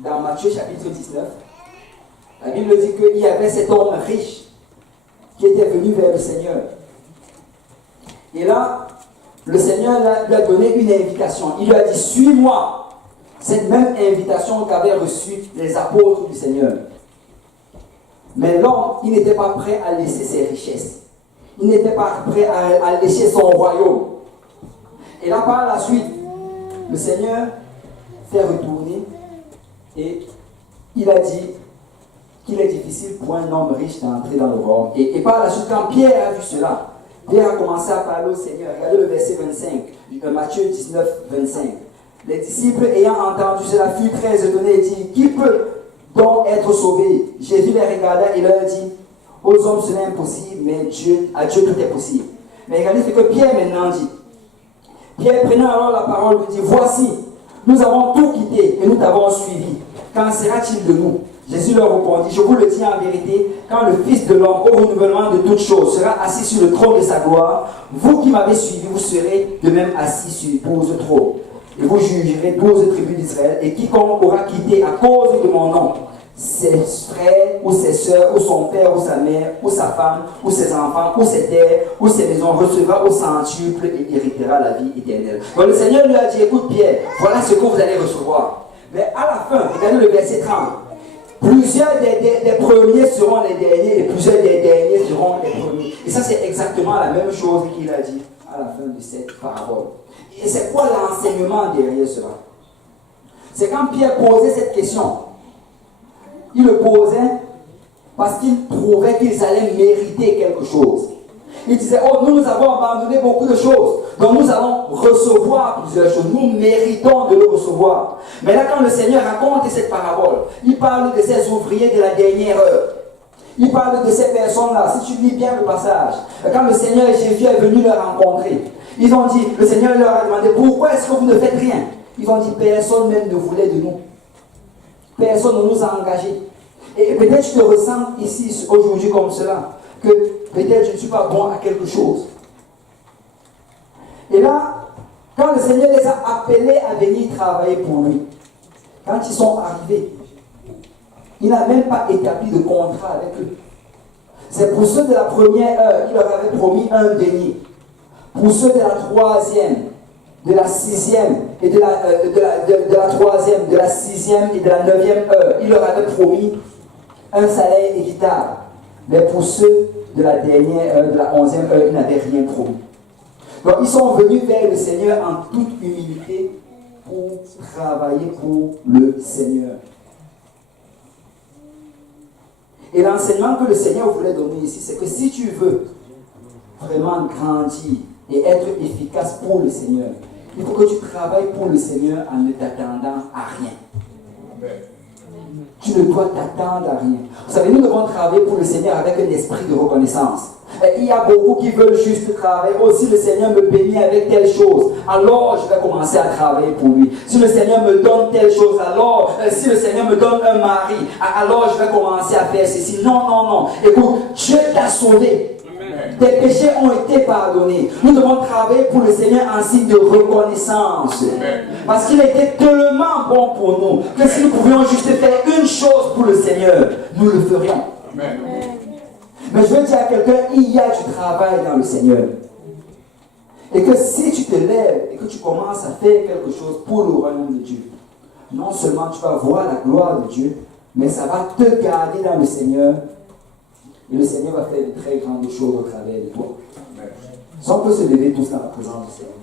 dans Matthieu chapitre 19, la Bible dit qu'il y avait cet homme riche qui était venu vers le Seigneur. Et là, le Seigneur lui a donné une invitation. Il lui a dit, suis-moi. Cette même invitation qu'avaient reçue les apôtres du Seigneur. Mais l'homme, il n'était pas prêt à laisser ses richesses. Il n'était pas prêt à laisser son royaume. Et là, par la suite, le Seigneur fait retourner et il a dit qu'il est difficile pour un homme riche d'entrer dans le royaume. Et par la suite, quand Pierre a vu cela, Pierre a commencé à parler au Seigneur. Regardez le verset 25, Matthieu 19, 25. Les disciples ayant entendu cela furent très étonnés et dirent, qui peut donc être sauvé? Jésus les regarda et leur dit, aux hommes ce n'est impossible, mais à Dieu tout est possible. Mais regardez ce que Pierre maintenant dit. Pierre prenant alors la parole lui dit, voici, nous avons tout quitté et nous t'avons suivi. Qu'en sera-t-il de nous? Jésus leur répondit, je vous le dis en vérité, quand le Fils de l'homme, au renouvellement de toutes choses, sera assis sur le trône de sa gloire, vous qui m'avez suivi, vous serez de même assis sur 12 trônes. Et vous jugerez 12 tribus d'Israël, et quiconque aura quitté à cause de mon nom ses frères, ou ses soeurs, ou son père, ou sa mère, ou sa femme, ou ses enfants, ou ses terres, ou ses maisons, recevra au centuple et héritera la vie éternelle. Donc le Seigneur lui a dit, écoute Pierre, voilà ce que vous allez recevoir. Mais à la fin, regardez le verset 30. Plusieurs des premiers seront les derniers et plusieurs des derniers seront les premiers. Et ça, c'est exactement la même chose qu'il a dit à la fin de cette parabole. Et c'est quoi l'enseignement derrière cela? C'est quand Pierre posait cette question, il le posait parce qu'il trouvait qu'ils allaient mériter quelque chose. Il disait, oh, nous avons abandonné beaucoup de choses, donc nous allons recevoir plusieurs choses. Nous méritons de le recevoir. Mais là, quand le Seigneur raconte cette parabole, il parle de ces ouvriers de la dernière heure. Il parle de ces personnes-là. Si tu lis bien le passage, quand le Seigneur Jésus est venu les rencontrer, ils ont dit, le Seigneur leur a demandé, pourquoi est-ce que vous ne faites rien? Ils ont dit, personne même ne voulait de nous. Personne ne nous a engagés. Et peut-être tu te ressens ici, aujourd'hui, comme cela, que peut-être je ne suis pas bon à quelque chose. Et là, quand le Seigneur les a appelés à venir travailler pour lui, quand ils sont arrivés, il n'a même pas établi de contrat avec eux. C'est pour ceux de la première heure, il leur avait promis un denier. Pour ceux de la troisième, de la sixième, et de la troisième, de la sixième et de la neuvième heure, il leur avait promis un salaire équitable. Mais pour ceux de la dernière heure, de la 11e heure, il n'avait rien promis. Donc ils sont venus vers le Seigneur en toute humilité pour travailler pour le Seigneur. Et l'enseignement que le Seigneur voulait donner ici, c'est que si tu veux vraiment grandir et être efficace pour le Seigneur, il faut que tu travailles pour le Seigneur en ne t'attendant à rien. Amen. Tu ne dois t'attendre à rien. Vous savez, nous devons travailler pour le Seigneur avec un esprit de reconnaissance. Et il y a beaucoup qui veulent juste travailler. Oh, si le Seigneur me bénit avec telle chose, alors je vais commencer à travailler pour lui. Si le Seigneur me donne telle chose, alors, si le Seigneur me donne un mari, alors je vais commencer à faire ceci. Non, non, non. Écoute, Dieu t'a sauvé. Tes péchés ont été pardonnés. Nous devons travailler pour le Seigneur en signe de reconnaissance. Parce qu'il était tellement bon pour nous que si nous pouvions juste faire une chose pour le Seigneur, nous le ferions. Amen. Mais je veux dire à quelqu'un, il y a du travail dans le Seigneur. Et que si tu te lèves et que tu commences à faire quelque chose pour le royaume de Dieu, non seulement tu vas voir la gloire de Dieu, mais ça va te garder dans le Seigneur. Et le Seigneur va faire de très grandes choses au travers de toi. Si on peut se lever tous dans la présence du Seigneur.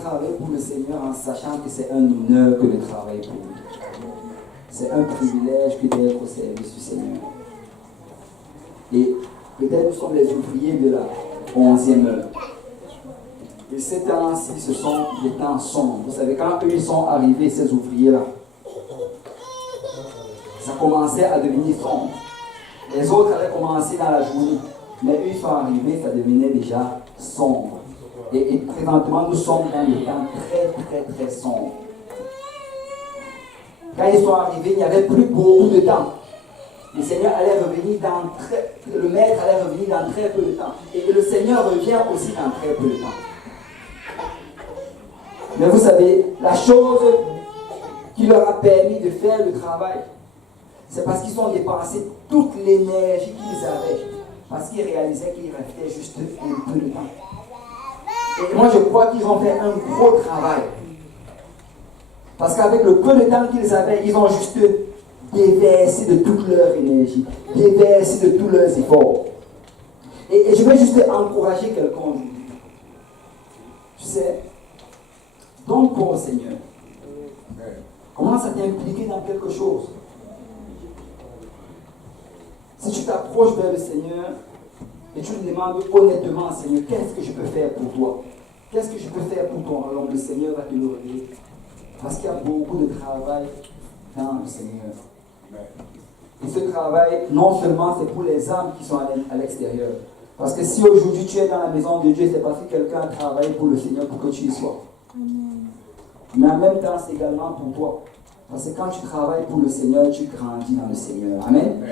Travailler pour le Seigneur en sachant que c'est un honneur que de travailler pour lui. C'est un privilège que d'être au service du Seigneur. Et Peut-être nous sommes les ouvriers de la 11e heure. Et ces temps-ci, ce sont des temps sombres. Vous savez, quand eux ils sont arrivés, ces ouvriers-là, ça commençait à devenir sombre. Les autres allaient commencer dans la journée. Mais eux, ils sont arrivés, ça devenait déjà sombre. Et présentement, nous sommes dans des temps très sombres. Quand ils sont arrivés, il n'y avait plus beaucoup de temps. Le Seigneur allait revenir le maître allait revenir dans très peu de temps. Et le Seigneur revient aussi dans très peu de temps. Mais vous savez, la chose qui leur a permis de faire le travail, c'est parce qu'ils ont dépensé toute l'énergie qu'ils avaient. Parce qu'ils réalisaient qu'il restait juste un peu de temps. Et moi, je crois qu'ils ont fait un gros travail. Parce qu'avec le peu de temps qu'ils avaient, ils ont juste déversé de toute leur énergie, déversé de tous leurs efforts. Et je veux juste encourager quelqu'un aujourd'hui. Tu sais, donne pour le Seigneur. Commence à t'impliquer dans quelque chose. Si tu t'approches vers le Seigneur et tu lui demandes honnêtement, Seigneur, qu'est-ce que je peux faire pour toi? Qu'est-ce que je peux faire pour ton royaume? Le Seigneur va te le redire. Parce qu'il y a beaucoup de travail dans le Seigneur. Et ce travail, non seulement c'est pour les âmes qui sont à l'extérieur. Parce que si aujourd'hui tu es dans la maison de Dieu, c'est parce que quelqu'un a travaillé pour le Seigneur pour que tu y sois. Mais en même temps, c'est également pour toi. Parce que quand tu travailles pour le Seigneur, tu grandis dans le Seigneur. Amen.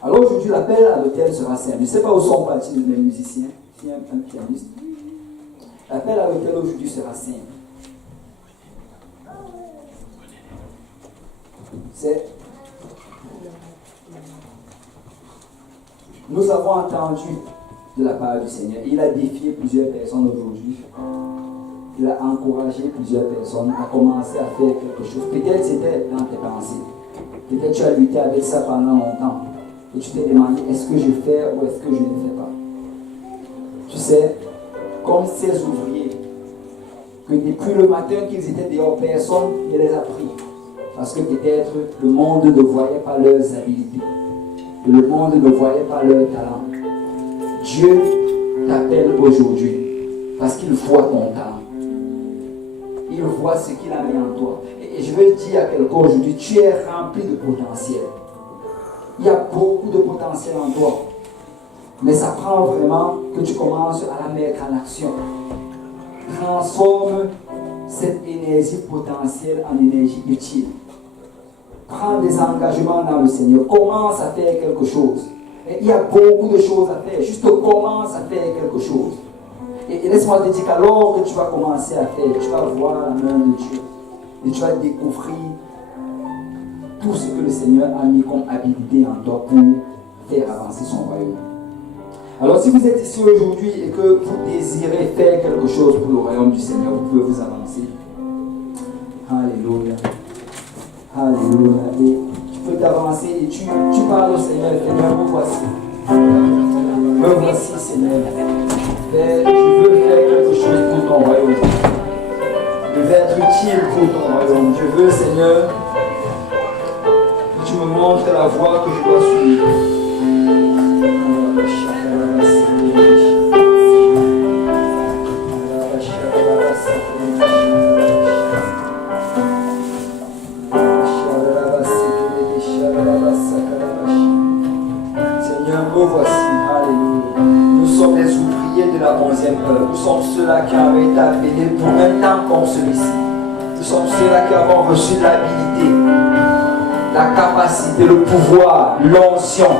Alors aujourd'hui, l'appel à l'autel sera simple. Je ne sais pas où sont partis les musiciens. S'il y a un pianiste. L'appel à l'autel aujourd'hui sera simple. C'est... Nous avons entendu de la part du Seigneur. Il a défié plusieurs personnes aujourd'hui. Il a encouragé plusieurs personnes à commencer à faire quelque chose. Peut-être c'était dans tes pensées. Peut-être tu as lutté avec ça pendant longtemps. Et tu t'es demandé, est-ce que je fais ou est-ce que je ne fais pas? Tu sais, comme ces ouvriers, que depuis le matin qu'ils étaient dehors, personne ne les a pris. Parce que peut-être le monde ne voyait pas leurs habiletés. Le monde ne voyait pas leurs talents. Dieu t'appelle aujourd'hui parce qu'il voit ton talent. Il voit ce qu'il a mis en toi. Et je veux dire à quelqu'un aujourd'hui, tu es rempli de potentiel. Il y a beaucoup de potentiel en toi. Mais ça prend vraiment que tu commences à la mettre en action. Transforme cette énergie potentielle en énergie utile. Prends des engagements dans le Seigneur. Commence à faire quelque chose. Et il y a beaucoup de choses à faire. Juste commence à faire quelque chose. Et laisse-moi te dire qu'alors que tu vas commencer à faire, tu vas voir la main de Dieu. Et tu vas découvrir tout ce que le Seigneur a mis comme habilité en toi pour faire avancer son royaume. Alors si vous êtes ici aujourd'hui et que vous désirez faire quelque chose pour le royaume du Seigneur, vous pouvez vous avancer. Alléluia. Alléluia. Et tu peux t'avancer et tu parles au Seigneur. Seigneur, me voici. Me voici, Seigneur. Je veux faire quelque chose pour ton royaume. Je veux être utile pour ton royaume. Je veux, Seigneur, que tu me montres la voie que je dois suivre. Seigneur, me voici. Alléluia. Nous sommes les ouvriers de la 11e heure. Nous sommes ceux-là qui ont été appelés pour un temps comme celui-ci. Nous sommes ceux-là qui avons reçu l'habilité, la capacité, le pouvoir, l'onction.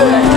Gracias.